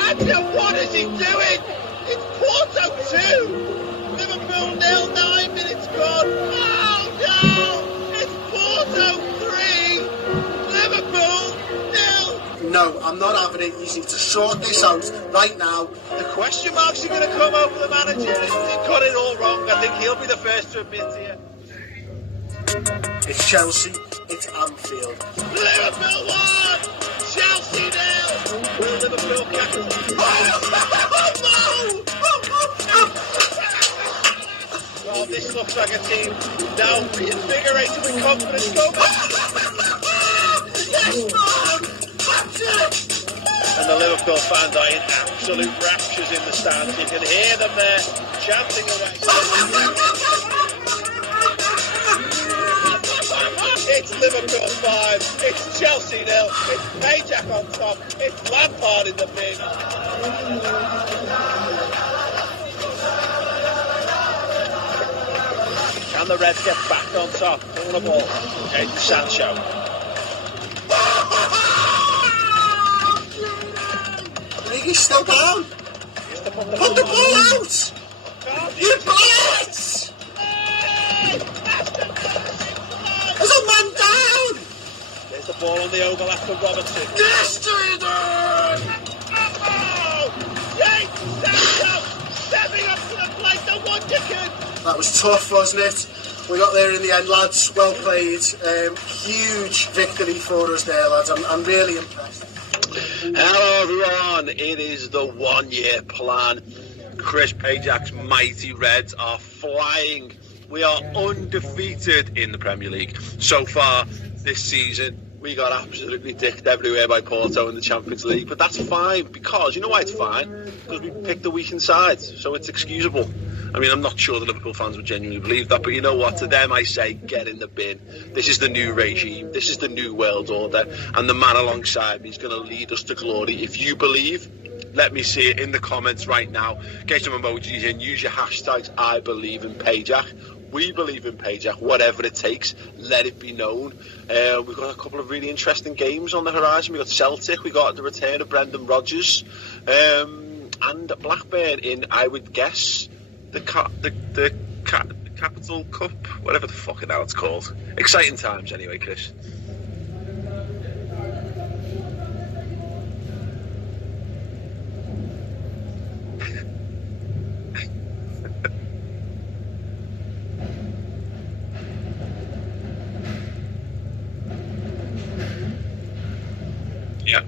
Adrian, what is he doing? It's Porto 2. Liverpool 0, 9 minutes gone. Oh no, it's Porto 3. Liverpool 0. No, I'm not having it. You need to sort this out right now. The question marks are going to come over the manager. He got it all wrong. I think he'll be the first to admit to you. It's Chelsea. It's Anfield. Liverpool 1, Chelsea 0. Will Liverpool catch it? Well, this looks like a team now reinvigorated with confidence. Go back. Yes, Mark! That's it! And the Liverpool fans are in absolute raptures in the stands. You can hear them there chanting away. It's Liverpool 5, it's Chelsea 0, it's Pajak on top, it's Lampard in the bin. Can the Reds get back on top? On the ball. Okay, Sancho. I think he's still down. Put the ball out! You bullets! There's a man down! There's the ball on the overlap for Robertson. Yes, Jordan! Oh! Yates! Sancho! Stepping up to the plate, the wonder kid! That was tough, wasn't it? We got there in the end, lads. Well played. Huge victory for us there, lads. I'm really impressed. Hello everyone, it is the 1 year plan. Chris Pajak's mighty Reds are flying. We are undefeated in the Premier League. So far this season, we got absolutely dicked everywhere by Porto in the Champions League. But that's fine, because, you know why it's fine? Because we picked the weakened side, so it's excusable. I mean, I'm not sure the Liverpool fans would genuinely believe that, but you know what? To them, I say, get in the bin. This is the new regime. This is the new world order. And the man alongside me is going to lead us to glory. If you believe, let me see it in the comments right now. Get some emojis in. Use your hashtags. I believe in Pajak. We believe in Pajak. Whatever it takes, let it be known. We've got a couple of really interesting games on the horizon. We've got Celtic. We've got the return of Brendan Rodgers. And Blackburn in, I would guess, the Capital Cup, whatever the fuck now it's called. Exciting times anyway, Chris. Yeah.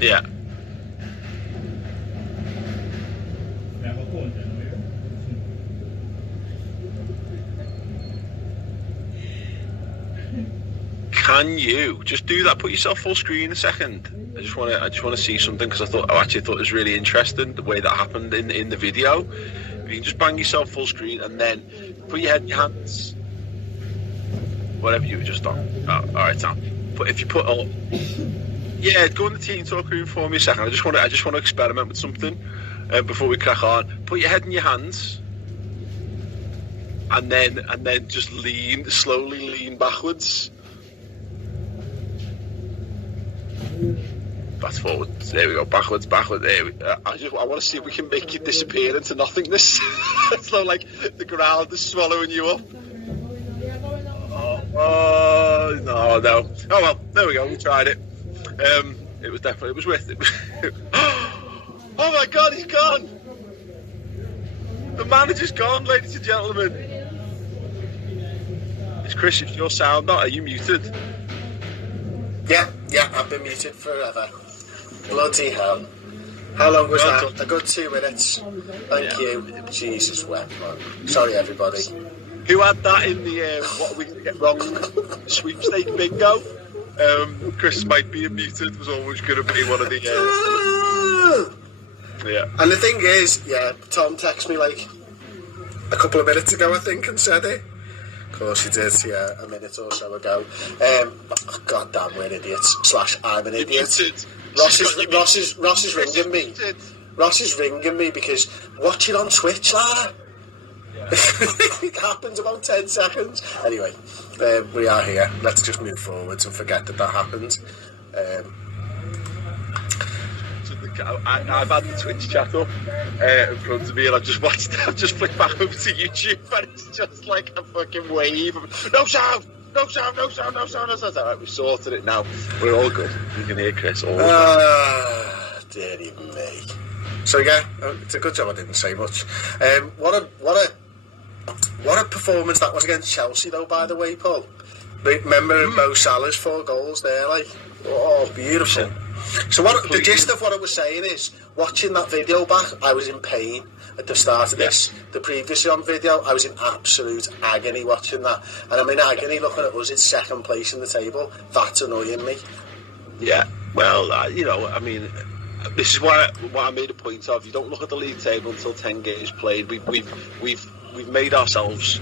Yeah. Can you just do that? Put yourself full screen a second. I just want to see something, because I thought it was really interesting the way that happened in the video. You can just bang yourself full screen and then put your head in your hands. Whatever you were just on. Oh, all right, Sam. But if you put all. Yeah, go in the team talk room for me a second. I just want to experiment with something before we crack on. Put your head in your hands, and then just slowly lean backwards. That's forward. There we go. Backwards. There we go. I want to see if we can make you disappear into nothingness. It's not like the ground is swallowing you up. Oh no. Oh well. There we go. We tried it. It was worth it. Oh my God, he's gone. The manager's gone, ladies and gentlemen. It's Chris. Is your sound not? Are you muted? Yeah, I've been muted forever. Bloody hell. How long was that? A good 2 minutes. Thank you. Jesus wept, man. Sorry, everybody. Who had that in the, what are we going to get wrong? Sweepstake bingo? Chris might be muted, was always going to be one of the... Yeah. And the thing is, Tom texted me like a couple of minutes ago, I think, and said it. Of course you did, yeah, a minute or so ago. God damn, we're idiots. / I'm an idiot. Ross is ringing me. Ross is ringing me because watch it on Twitch, lah. It happens about 10 seconds. Anyway, we are here. Let's just move forwards and forget that happened. I've had the Twitch chat up in front of me, and I've just flicked back over to YouTube, and it's just like a fucking wave of no sound. Alright, we've sorted it now. We're all good. You can hear Chris. All Dearie me. So yeah, it's a good job I didn't say much. What a performance that was against Chelsea, though. By the way, Paul. Remember Mo Salah's 4 goals there, like, oh, beautiful. So the gist of what I was saying is, watching that video back, I was in pain at the start of this. The previously on video, I was in absolute agony watching that. And I'm in agony looking at us in 2nd place in the table. That's annoying me. Yeah, well, you know, I mean, this is what I made a point of. You don't look at the league table until 10 games played. We've made ourselves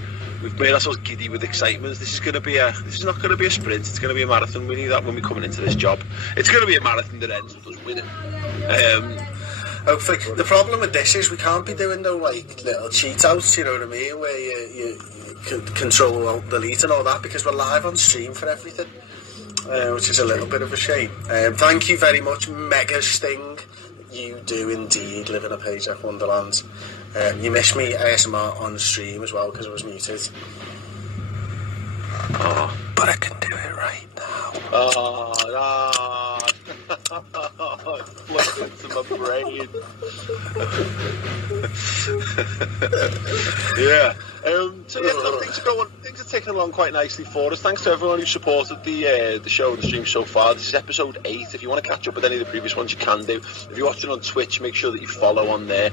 giddy with excitement. This is not going to be a sprint. It's going to be a marathon. We need that when we're coming into this job. It's going to be a marathon that ends with us winning. Hopefully, the problem with this is we can't be doing no like little cheat outs. You know what I mean? Where you can control alt delete and all that, because we're live on stream for everything, which is a little bit of a shame. Thank you very much, Mega Sting. You do indeed live in a Payjack Wonderland. You missed me ASMR on stream as well because I was muted. Oh, but I can do it right now. Oh, it's into my brain. Yeah. So yeah, look, things are taking along quite nicely for us. Thanks to everyone who supported the show and the stream so far. This is episode 8. If you want to catch up with any of the previous ones, you can do. If you're watching on Twitch, make sure that you follow on there.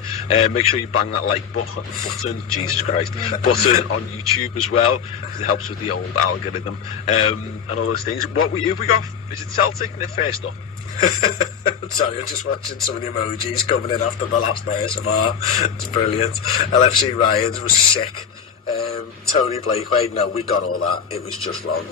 Make sure you bang that like button, Jesus Christ, button on YouTube as well, because it helps with the old algorithm and all those things. What have we got? Is it Celtic in the first up? Sorry, I'm just watching some of the emojis coming in after the last ASMR. It's brilliant. LFC Ryans was sick. Tony Blakeway, no, we got all that. It was just long.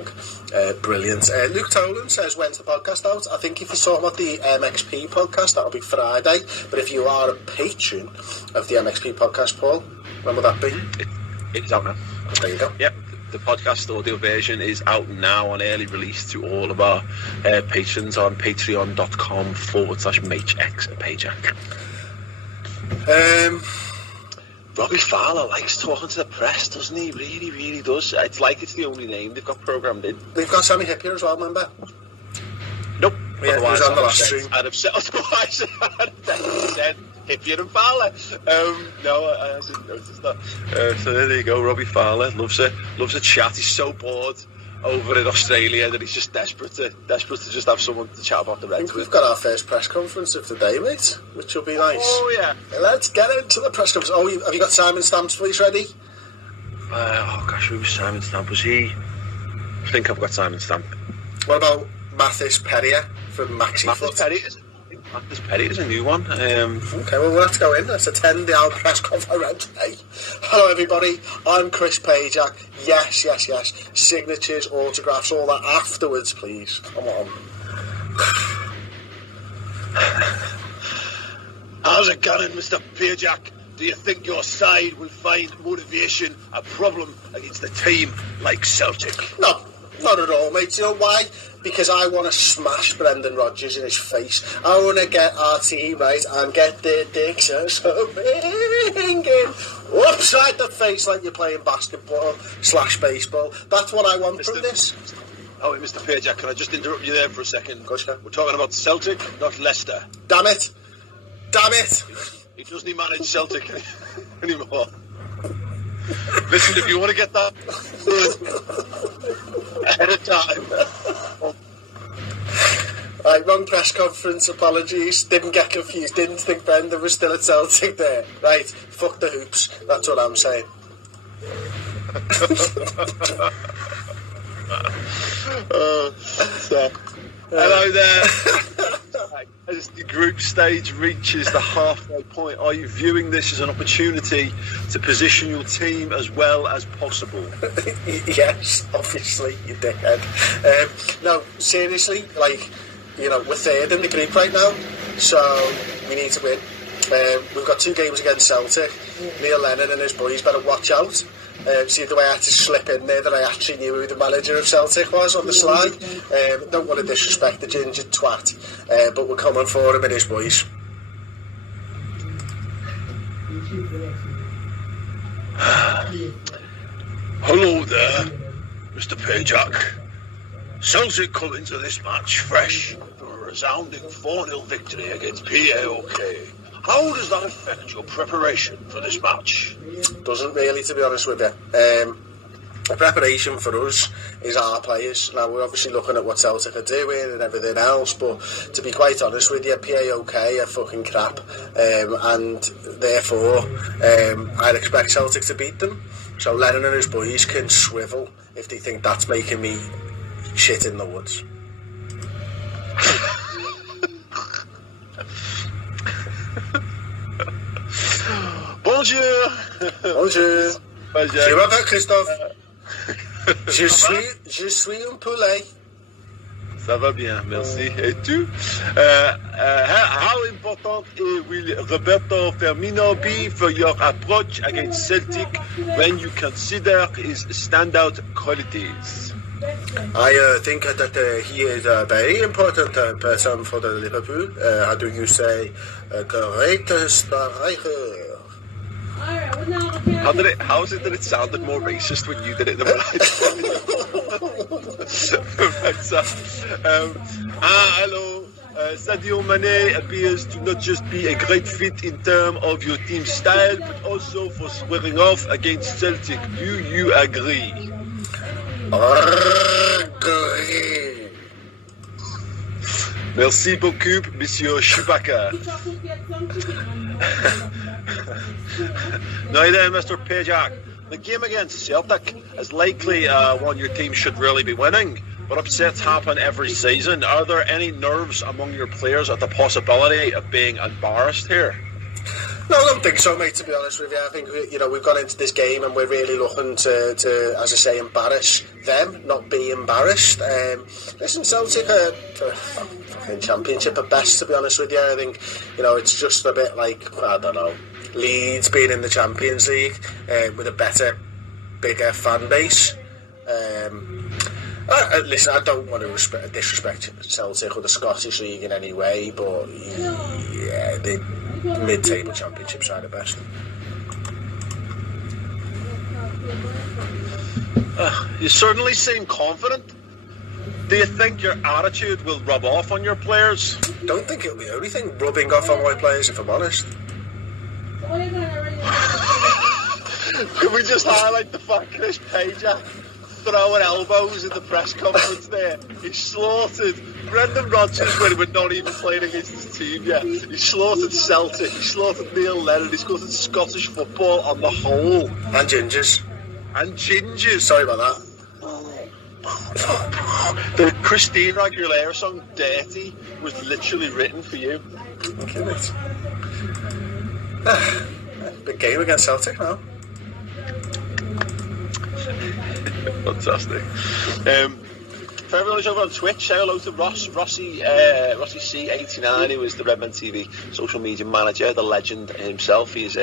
Brilliant. Luke Tolan says, when's the podcast out? I think if you're talking about the MXP podcast, that'll be Friday. But if you are a patron of the MXP podcast, Paul, when will that be? It's out now. There you go. Yep. The podcast audio version is out now on early release to all of our patrons on patreon.com/MHX Robbie Fowler likes talking to the press, doesn't he? Really, really does. It's like it's the only name they've got programmed in. They've got Sammy Hippier as well, remember? Nope. Yeah, he was on the last stream. I'd have said, otherwise, I'd have definitely said Hippier and Fowler. No, I didn't notice that. So there you go, Robbie Fowler loves a chat. He's so bored over in Australia that he's just desperate to just have someone to chat about the Reds with. We've got our first press conference of the day, mate, which will be nice. Oh yeah. Let's get into the press conference. Oh, have you got Simon Stamp's voice ready? Oh gosh, who was Simon Stamp? Was he? I think I've got Simon Stamp. What about Mathis Perrier from Maxi Foot? Mathis Perrier is a new one. Okay, well, let's go in. Let's attend the old press conference today. Hello, everybody. I'm Chris Pajak. Yes. Signatures, autographs, all that afterwards, please. Come on. How's it going, Mr. Pajak? Do you think your side will find motivation a problem against a team like Celtic? No, not at all, mate. You know why? Because I want to smash Brendan Rodgers in his face. I want to get our team right and get their dicks so ringing upside the face like you're playing basketball / baseball. That's what I want from this. Oh, wait, Mr. Pajak, can I just interrupt you there for a second? Of course, yeah. We're talking about Celtic, not Leicester. Damn it! He doesn't manage Celtic anymore. Listen, if you want to get that ahead of time. Right, wrong press conference, apologies. Didn't get confused, didn't think Brendan was still at Celtic there. Right, fuck the hoops, that's what I'm saying. Hello there. As the group stage reaches the halfway point, are you viewing this as an opportunity to position your team as well as possible? Yes, obviously, you dickhead. No, seriously, like, you know, we're third in the group right now, so we need to win. We've got 2 games against Celtic. Neil Lennon and his boys better watch out. See the way I had to slip in there that I actually knew who the manager of Celtic was on the slide. Don't want to disrespect the ginger twat, but we're coming for him and his boys. Hello there, Mr. Pajak. Celtic come into this match fresh from a resounding 4-0 victory against PAOK. How does that affect your preparation for this match? Doesn't really, to be honest with you. The preparation for us is our players. Now, we're obviously looking at what Celtic are doing and everything else, but to be quite honest with you, PAOK are fucking crap, and therefore I'd expect Celtic to beat them. So Lennon and his boys can swivel if they think that's making me shit in the woods. Bonjour. Bonjour. Bonjour. Je m'appelle Christophe. Je suis un poulet. Ça va bien, merci. Et tu? How important will Roberto Firmino be for your approach against Celtic when you consider his standout qualities? I think that he is a very important person for the Liverpool. How do you say, great striker? How is it that it sounded more racist when you did it than when I did it? Hello. Sadio Mane appears to not just be a great fit in terms of your team style, but also for squaring off against Celtic. Do you agree? Merci beaucoup, Monsieur Chewbacca. Now then, Mr. Pajak, the game against Celtic is likely one your team should really be winning, but upsets happen every season. Are there any nerves among your players at the possibility of being embarrassed here? No, I don't think so, mate, to be honest with you. I think, we've gone into this game and we're really looking to as I say, embarrass them, not be embarrassed. Listen, Celtic are fucking Championship at best, to be honest with you. I think, it's just a bit like, I don't know, Leeds being in the Champions League with a better, bigger fan base. Listen, I don't want to disrespect Celtic or the Scottish League in any way, but yeah, the mid-table Championship side at best. You certainly seem confident. Do you think your attitude will rub off on your players? Don't think it'll be the only thing rubbing off on my players, if I'm honest. Can we just highlight the fact Chris Pajak throwing elbows in the press conference there? He slaughtered Brendan Rodgers when he was not even playing against his team yet. He slaughtered Celtic, he slaughtered Neil Lennon, he slaughtered Scottish football on the whole. And gingers. And gingers. Sorry about that. The Christine Aguilera song Dirty was literally written for you. Okay, mate. Big game against Celtic now. Fantastic. For everyone who's over on Twitch, say hello to Rossi C89, who is the Redman TV social media manager, the legend himself. He's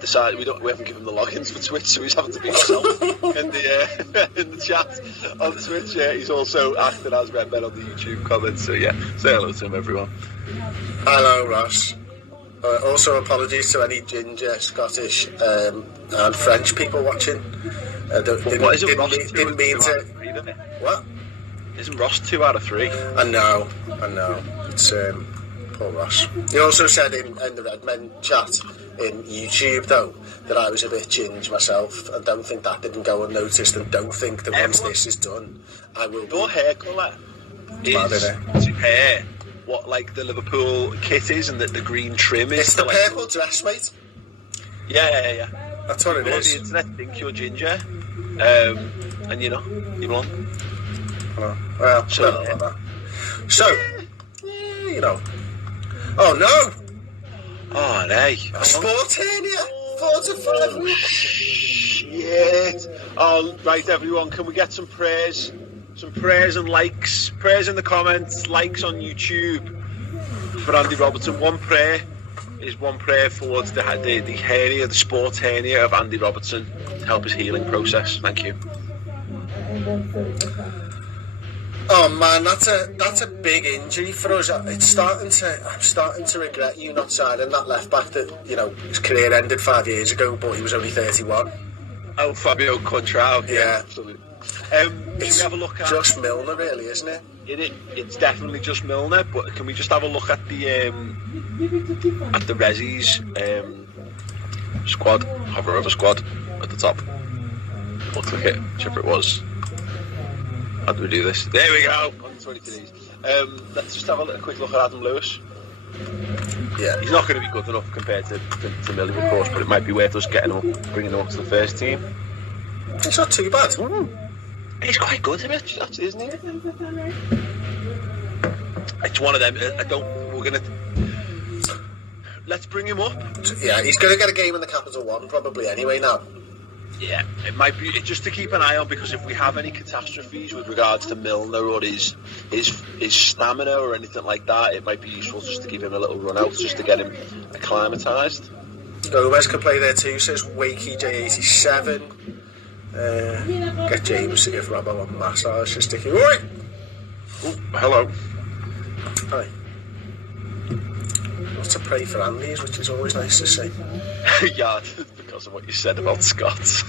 decided we haven't given him the logins for Twitch, so he's having to be himself in the chat on Twitch. Yeah, he's also acted as Redman on the YouTube comments. So yeah, say hello to him, everyone. Hello, Ross. Also, apologies to any ginger, Scottish, and French people watching. Didn't mean to. What? Isn't Ross 2 out of 3? I know. It's poor Ross. He also said in the Redmen chat in YouTube, though, that I was a bit ginge myself. I don't think that didn't go unnoticed, and don't think that once this is done, I will be. Your hair colour is hair. What, like the Liverpool kit is, and the green trim is. It's the purple dress, mate. Yeah. That's what it is. On the internet think you're ginger, and you're blonde. Well, so, Oh no! Oh, hey. A sport hernia! 4 to 5 weeks! Shit. Oh, right, everyone, can we get some prayers? Some prayers and likes. Prayers in the comments, likes on YouTube for Andy Robertson. One prayer is one prayer towards the hernia, the sports hernia of Andy Robertson to help his healing process. Thank you. Oh man, that's a big injury for us. I'm starting to regret you not signing that left back that, you know, his career ended 5 years ago, but he was only 31. Oh, Fabio Contrao. Yeah. Absolutely. It's have a look at just Milner, really, isn't it? It's definitely just Milner, but can we just have a look at the Rezzies squad? Hover over squad at the top. We'll click it, whichever it was. How do we do this? There we go. On 23. Let's just have a quick look at Adam Lewis. Yeah. He's not going to be good enough compared to Milner, of course, but it might be worth us getting him up, bringing him up to the first team. It's not too bad. He's quite good, actually, isn't he? It's one of them. Let's bring him up. Yeah, he's going to get a game in the Capital One probably anyway now. Yeah, it might be just to keep an eye on, because if we have any catastrophes with regards to Milner or his stamina or anything like that, it might be useful just to give him a little run out, just to get him acclimatised. Gomez can play there too, says Wakey J87. Get James to give Robbo a massage for sticky. Oi! Oh, hello. Hi. Not to pray for Andy's, which is always nice to see. Yeah, because of what you said about Scots.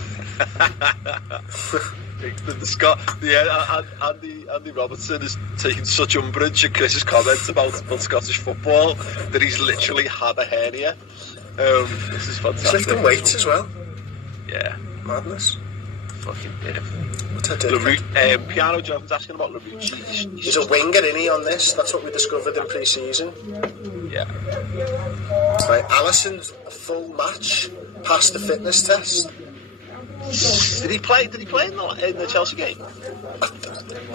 Andy Robertson is taking such umbrage at Chris's comments about Scottish football that he's literally had a hernia. This is fantastic. He's lifting weights as well. Yeah. Madness. Fucking yeah. What's that doing? Piano John's asking about Larucci. He's a winger, isn't he, on this? That's what we discovered in pre-season. Yeah. Right, Alisson's a full match, passed the fitness test. Did he play in the Chelsea game?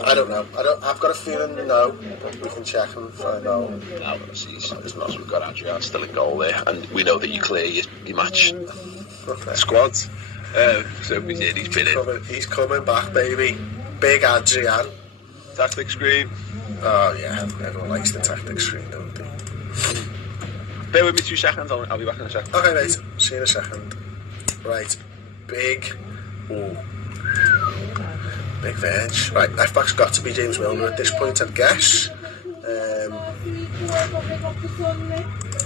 I don't know. I've got a feeling no, but we can check and find out. No, we've got Adrian still in goal there, and we know that you clear your match squads. So we did. He's been in. He's coming back, baby. Big Adrian. Tactic screen. Oh yeah, everyone likes the tactic screen, don't they? Bear with me 2 seconds. I'll be back in a second. Okay, mate. See you in a second. Right, big. Ooh. Big veg. Right, left back's got to be James Milner at this point, I'd guess.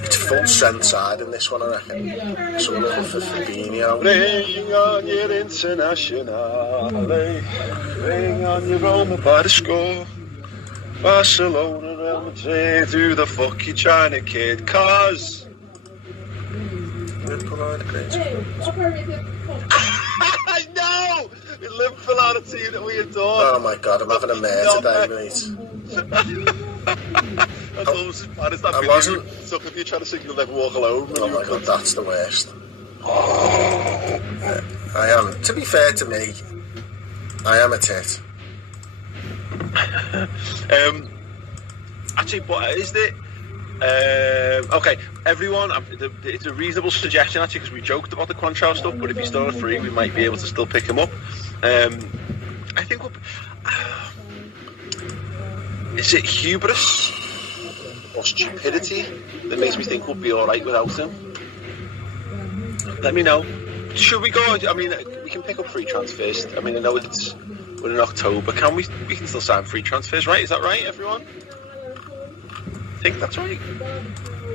It's full strength side in this one, I reckon. So we're looking for Fabinho. Bring on your international, bring on your Roma by the score. Barcelona, Real Madrid, who the fuck you trying to kid? Cause Liverpool are the great. I know! Liverpool are a team that we adore. Oh my god, I'm having a mare today, mate. That's almost as bad as that. I wasn't. So if you're trying to signal them walk alone. Oh my god, that's the worst. I am. To be fair to me, I am a tit. Actually, what is it? Okay, everyone, it's a reasonable suggestion actually, because we joked about the Contrail stuff, but if he's still on free, we might be able to still pick him up. I think is it hubris or stupidity that makes me think we'll be alright without him? Let me know. Should we go? I mean, we can pick up free transfers. I mean, I know we're in October. Can we can still sign free transfers, right? Is that right, everyone? I think that's right.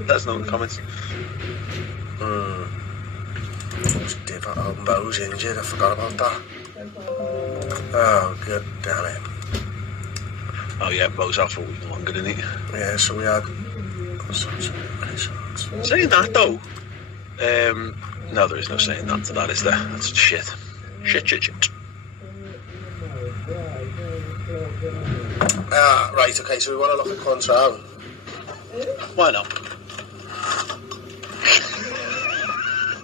Let us know in the comments. Bo's injured, I forgot about that. Oh, good damn it. Oh yeah, Bo's out for a week longer, didn't he? Yeah, so we had... Saying that though, no, there is no saying that to that, is there? That's shit. Shit. Right, okay, so we want to look at Contrail. Why not?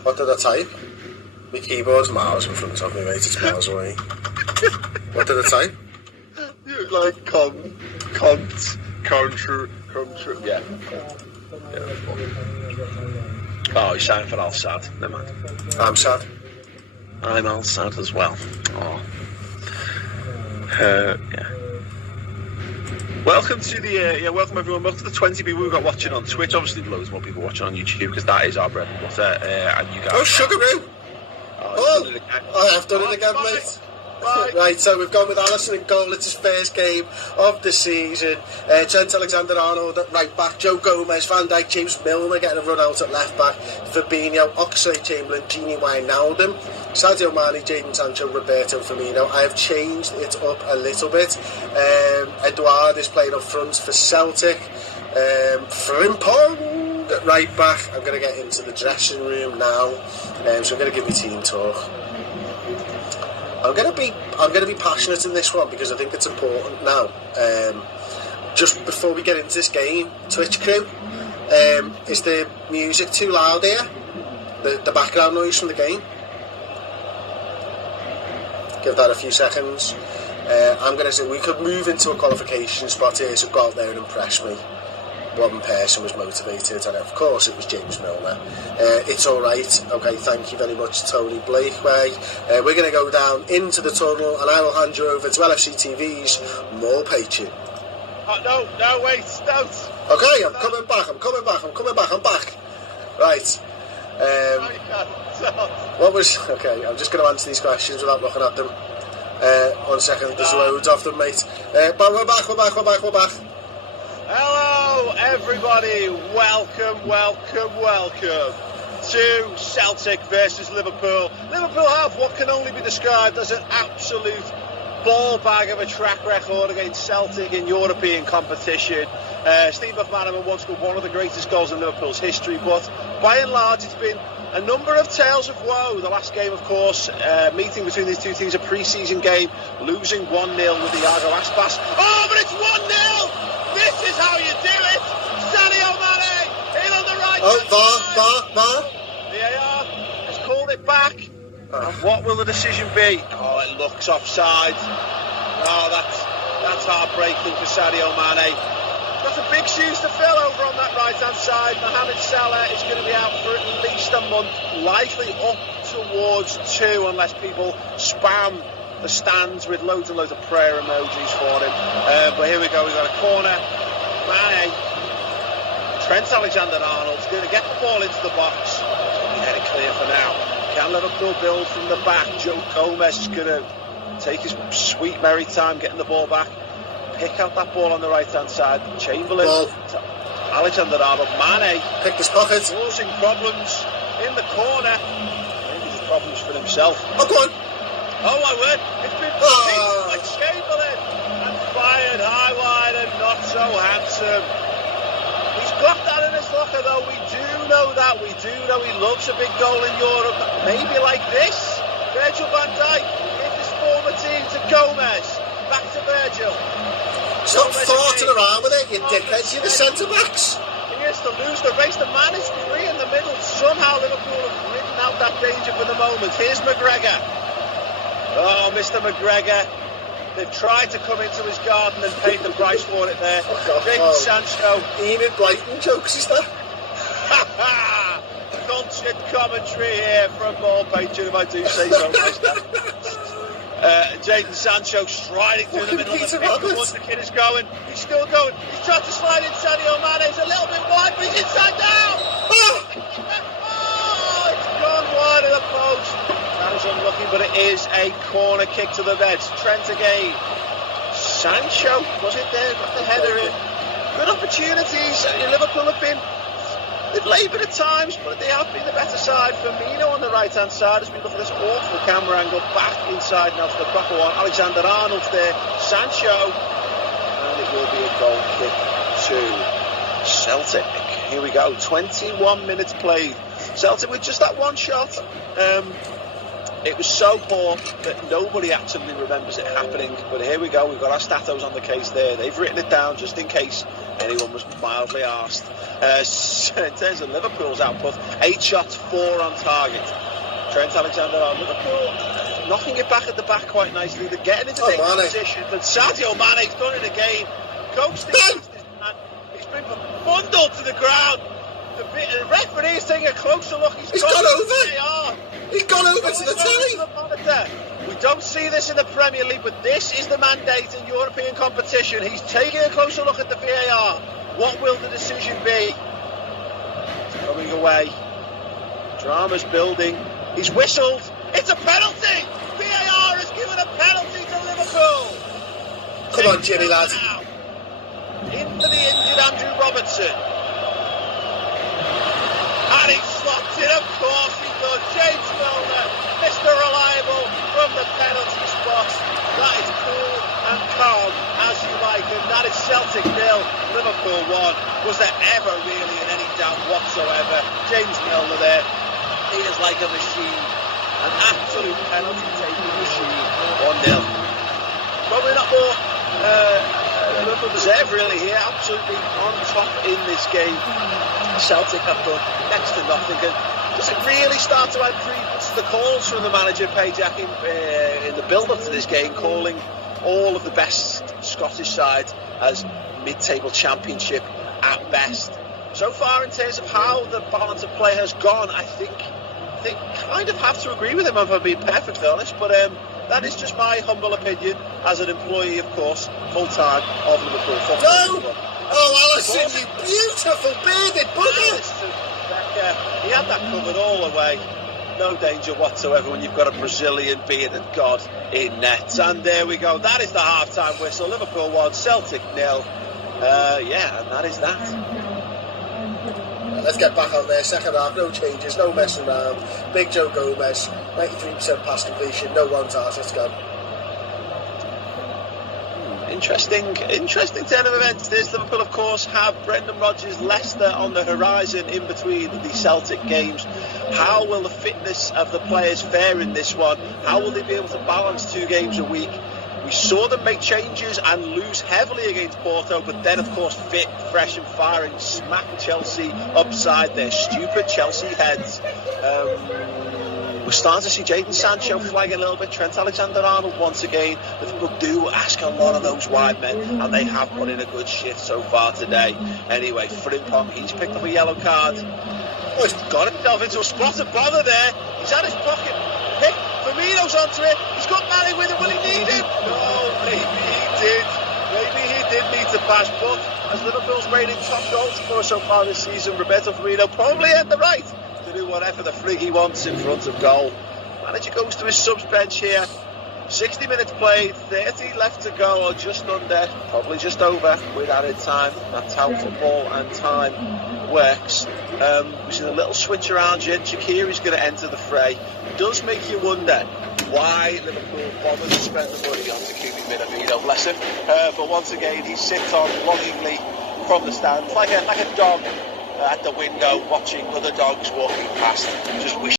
What did I type? My keyboard's miles in front of me, mate, it's miles away. What did I type? You're like contra, yeah. Oh, he's signed for Al Sadd. Never mind. I'm sad. I'm Al Sadd as well. Oh. Yeah. Welcome to the welcome everyone. Welcome to the 20 people we've got watching on Twitch. Obviously, loads more people watching on YouTube because that is our bread and butter. And you guys. Oh, Sugaroo! Oh, I have done it again, mate. Right, so we've gone with Alisson in goal. It's his first game of the season. Trent Alexander-Arnold at right back, Joe Gomez, Van Dijk, James Milner getting a run out at left back, Fabinho, Oxlade-Chamberlain, Gini Wijnaldum, Sadio Mane, Jadon Sancho, Roberto Firmino. I have changed it up a little bit. Edouard is playing up front for Celtic. Frimpong at right back. I'm going to get into the dressing room now, so I'm going to give you team talk. I'm going to be passionate in this one because I think it's important now. Just before we get into this game, Twitch crew, is the music too loud here? The background noise from the game? Give that a few seconds. I'm going to say we could move into a qualification spot here, so go out there and impress me. One person was motivated, and of course it was James Milner. It's alright, okay, thank you very much, Tony Blakeway. We're going to go down into the tunnel, and I will hand you over to LFC TV's More Patreon. Oh, no, wait, don't. Okay, I'm coming back, I'm back. Right. What was... Okay, I'm just going to answer these questions without looking at them. 1 second, there's loads of them, mate. But we're back. Hello, everybody. Welcome to Celtic versus Liverpool. Liverpool have what can only be described as an absolute ball bag of a track record against Celtic in European competition. Steve McManaman once scored one of the greatest goals in Liverpool's history, but by and large it's been a number of tales of woe. The last game, of course, meeting between these two teams, a pre-season game, losing 1-0 with Iago Aspas. Oh, but it's 1-0! This is how you do it! Sadio Mane in on the right. VAR. VAR has called it back. And what will the decision be? Oh, it looks offside. Oh, that's heartbreaking for Sadio Mane. Got some big shoes to fill over on that right-hand side. Mohamed Salah is going to be out for at least a month, likely up towards 2, unless people spam the stands with loads and loads of prayer emojis for him. But here we go, we've got a corner. Mane, Trent Alexander-Arnold's going to get the ball into the box. Get it clear for now. Can Liverpool build from the back? Joe Gomez is going to take his sweet merry time getting the ball back. Pick out that ball on the right-hand side. Chamberlain, Alexander-Arnold, Mane. Pick his pocket. Causing problems in the corner. Maybe just problems for himself. Oh, go on. Oh my word, it's been beaten by Chamberlain and fired high wide and not so handsome. He's got that in his locker though, we do know that, we do know he loves a big goal in Europe, maybe like this. Virgil van Dijk in his former team to Gomez, back to Virgil. Stop farting around with it, you dickheads, you're the centre-backs. He is to lose the race, the man is free in the middle, somehow Liverpool have ridden out that danger for the moment. Here's McGregor. Oh, Mr. McGregor. They've tried to come into his garden and paid the price for it there. Jadon Sancho. Enid Blyton jokes, is that? Constant commentary here from Ball Patreon, if I do say so myself. Jadon Sancho striding through the middle of the pitch once the kid is going. He's still going. He's trying to slide in Sadio Mane. It's a little bit wide, but he's inside now. Oh, it's gone wide of the post. That was unlucky, but it is a corner kick to the Reds. Trent again. Sancho was it there? Got the header in. Good opportunities. Liverpool have been laboured at times, but they have been the better side. Firmino on the right-hand side as we look at this awful camera angle back inside now to the proper one. Alexander-Arnold's there. Sancho. And it will be a goal kick to Celtic. Here we go. 21 minutes played. Celtic with just that one shot. It was so poor that nobody actually remembers it happening. But here we go, we've got our statos on the case there. They've written it down just in case anyone was mildly asked. In terms of Liverpool's output, 8 shots, 4 on target. Trent Alexander-Arnold, Liverpool knocking it back at the back quite nicely. They're getting into dangerous position. But Sadio Mane's done it again. Coached against his man. He's been bundled to the ground. The referee is taking a closer look. He's gone over. VAR. He's gone over to the telly. We don't see this in the Premier League, but this is the mandate in European competition. He's taking a closer look at the VAR. What will the decision be? It's coming away. Drama's building. He's whistled. It's a penalty. VAR has given a penalty to Liverpool. Come on, Jimmy, lad. In for the injured Andrew Robertson. And he slots it, of course he does. James Milner, Mr. Reliable from the penalty spot. That is cool and calm as you like, and that is Celtic 0, Liverpool 1. Was there ever really in any doubt whatsoever? James Milner there, he is like a machine, an absolute penalty-taking machine. 1-0. Probably not more Liverpool deserve really here, absolutely on top in this game. Celtic have done next to nothing, and does it really start to add credence to the calls from the manager, Pajak, in the build-up to this game, calling all of the best Scottish sides as mid-table championship at best? So far, in terms of how the balance of play has gone, I think kind of have to agree with him, if I'm being perfectly honest, but that is just my humble opinion as an employee, of course, full-time of Liverpool Football. No! Oh, Alisson, you beautiful bearded bugger! He had that covered all the way. No danger whatsoever when you've got a Brazilian bearded god in net. And there we go. That is the half-time whistle. Liverpool 1, Celtic 0. Yeah, and that is that. Let's get back out there, second half, no changes, no messing around. Big Joe Gomez, 93% pass completion, no one's arse, let's go. Interesting turn of events this. Liverpool, of course, have Brendan Rodgers' Leicester on the horizon in between the Celtic games. How will the fitness of the players fare in this one? How will they be able to balance 2 games a week? We saw them make changes and lose heavily against Porto, but then, of course, fit, fresh and firing, smack Chelsea upside their stupid Chelsea heads. We're starting to see Jadon Sancho flagging a little bit, Trent Alexander-Arnold once again. Liverpool do ask a lot of those wide men, and they have put in a good shift so far today. Anyway, Frimpong, he's picked up a yellow card. Oh, he's got himself into a spot of bother there. He's had his pocket picked. Firmino's onto it. He's got Mane with him. Will he need him? No, maybe he did. Maybe he did need to pass, but as Liverpool's rated top goal scorer so far this season, Roberto Firmino probably had the right to do whatever the frig he wants in front of goal. Manager goes to his subs bench here. 60 minutes played, 30 left to go, or just under, probably just over with added time. That's how football and time works. Which is a little switch around here. Shaqiri's going to enter the fray. It does make you wonder why Liverpool bothered to spend the money on Takumi Minamino, bless him. But once again, he sits on longingly from the stands like a dog at the window watching other dogs walking past, just wishing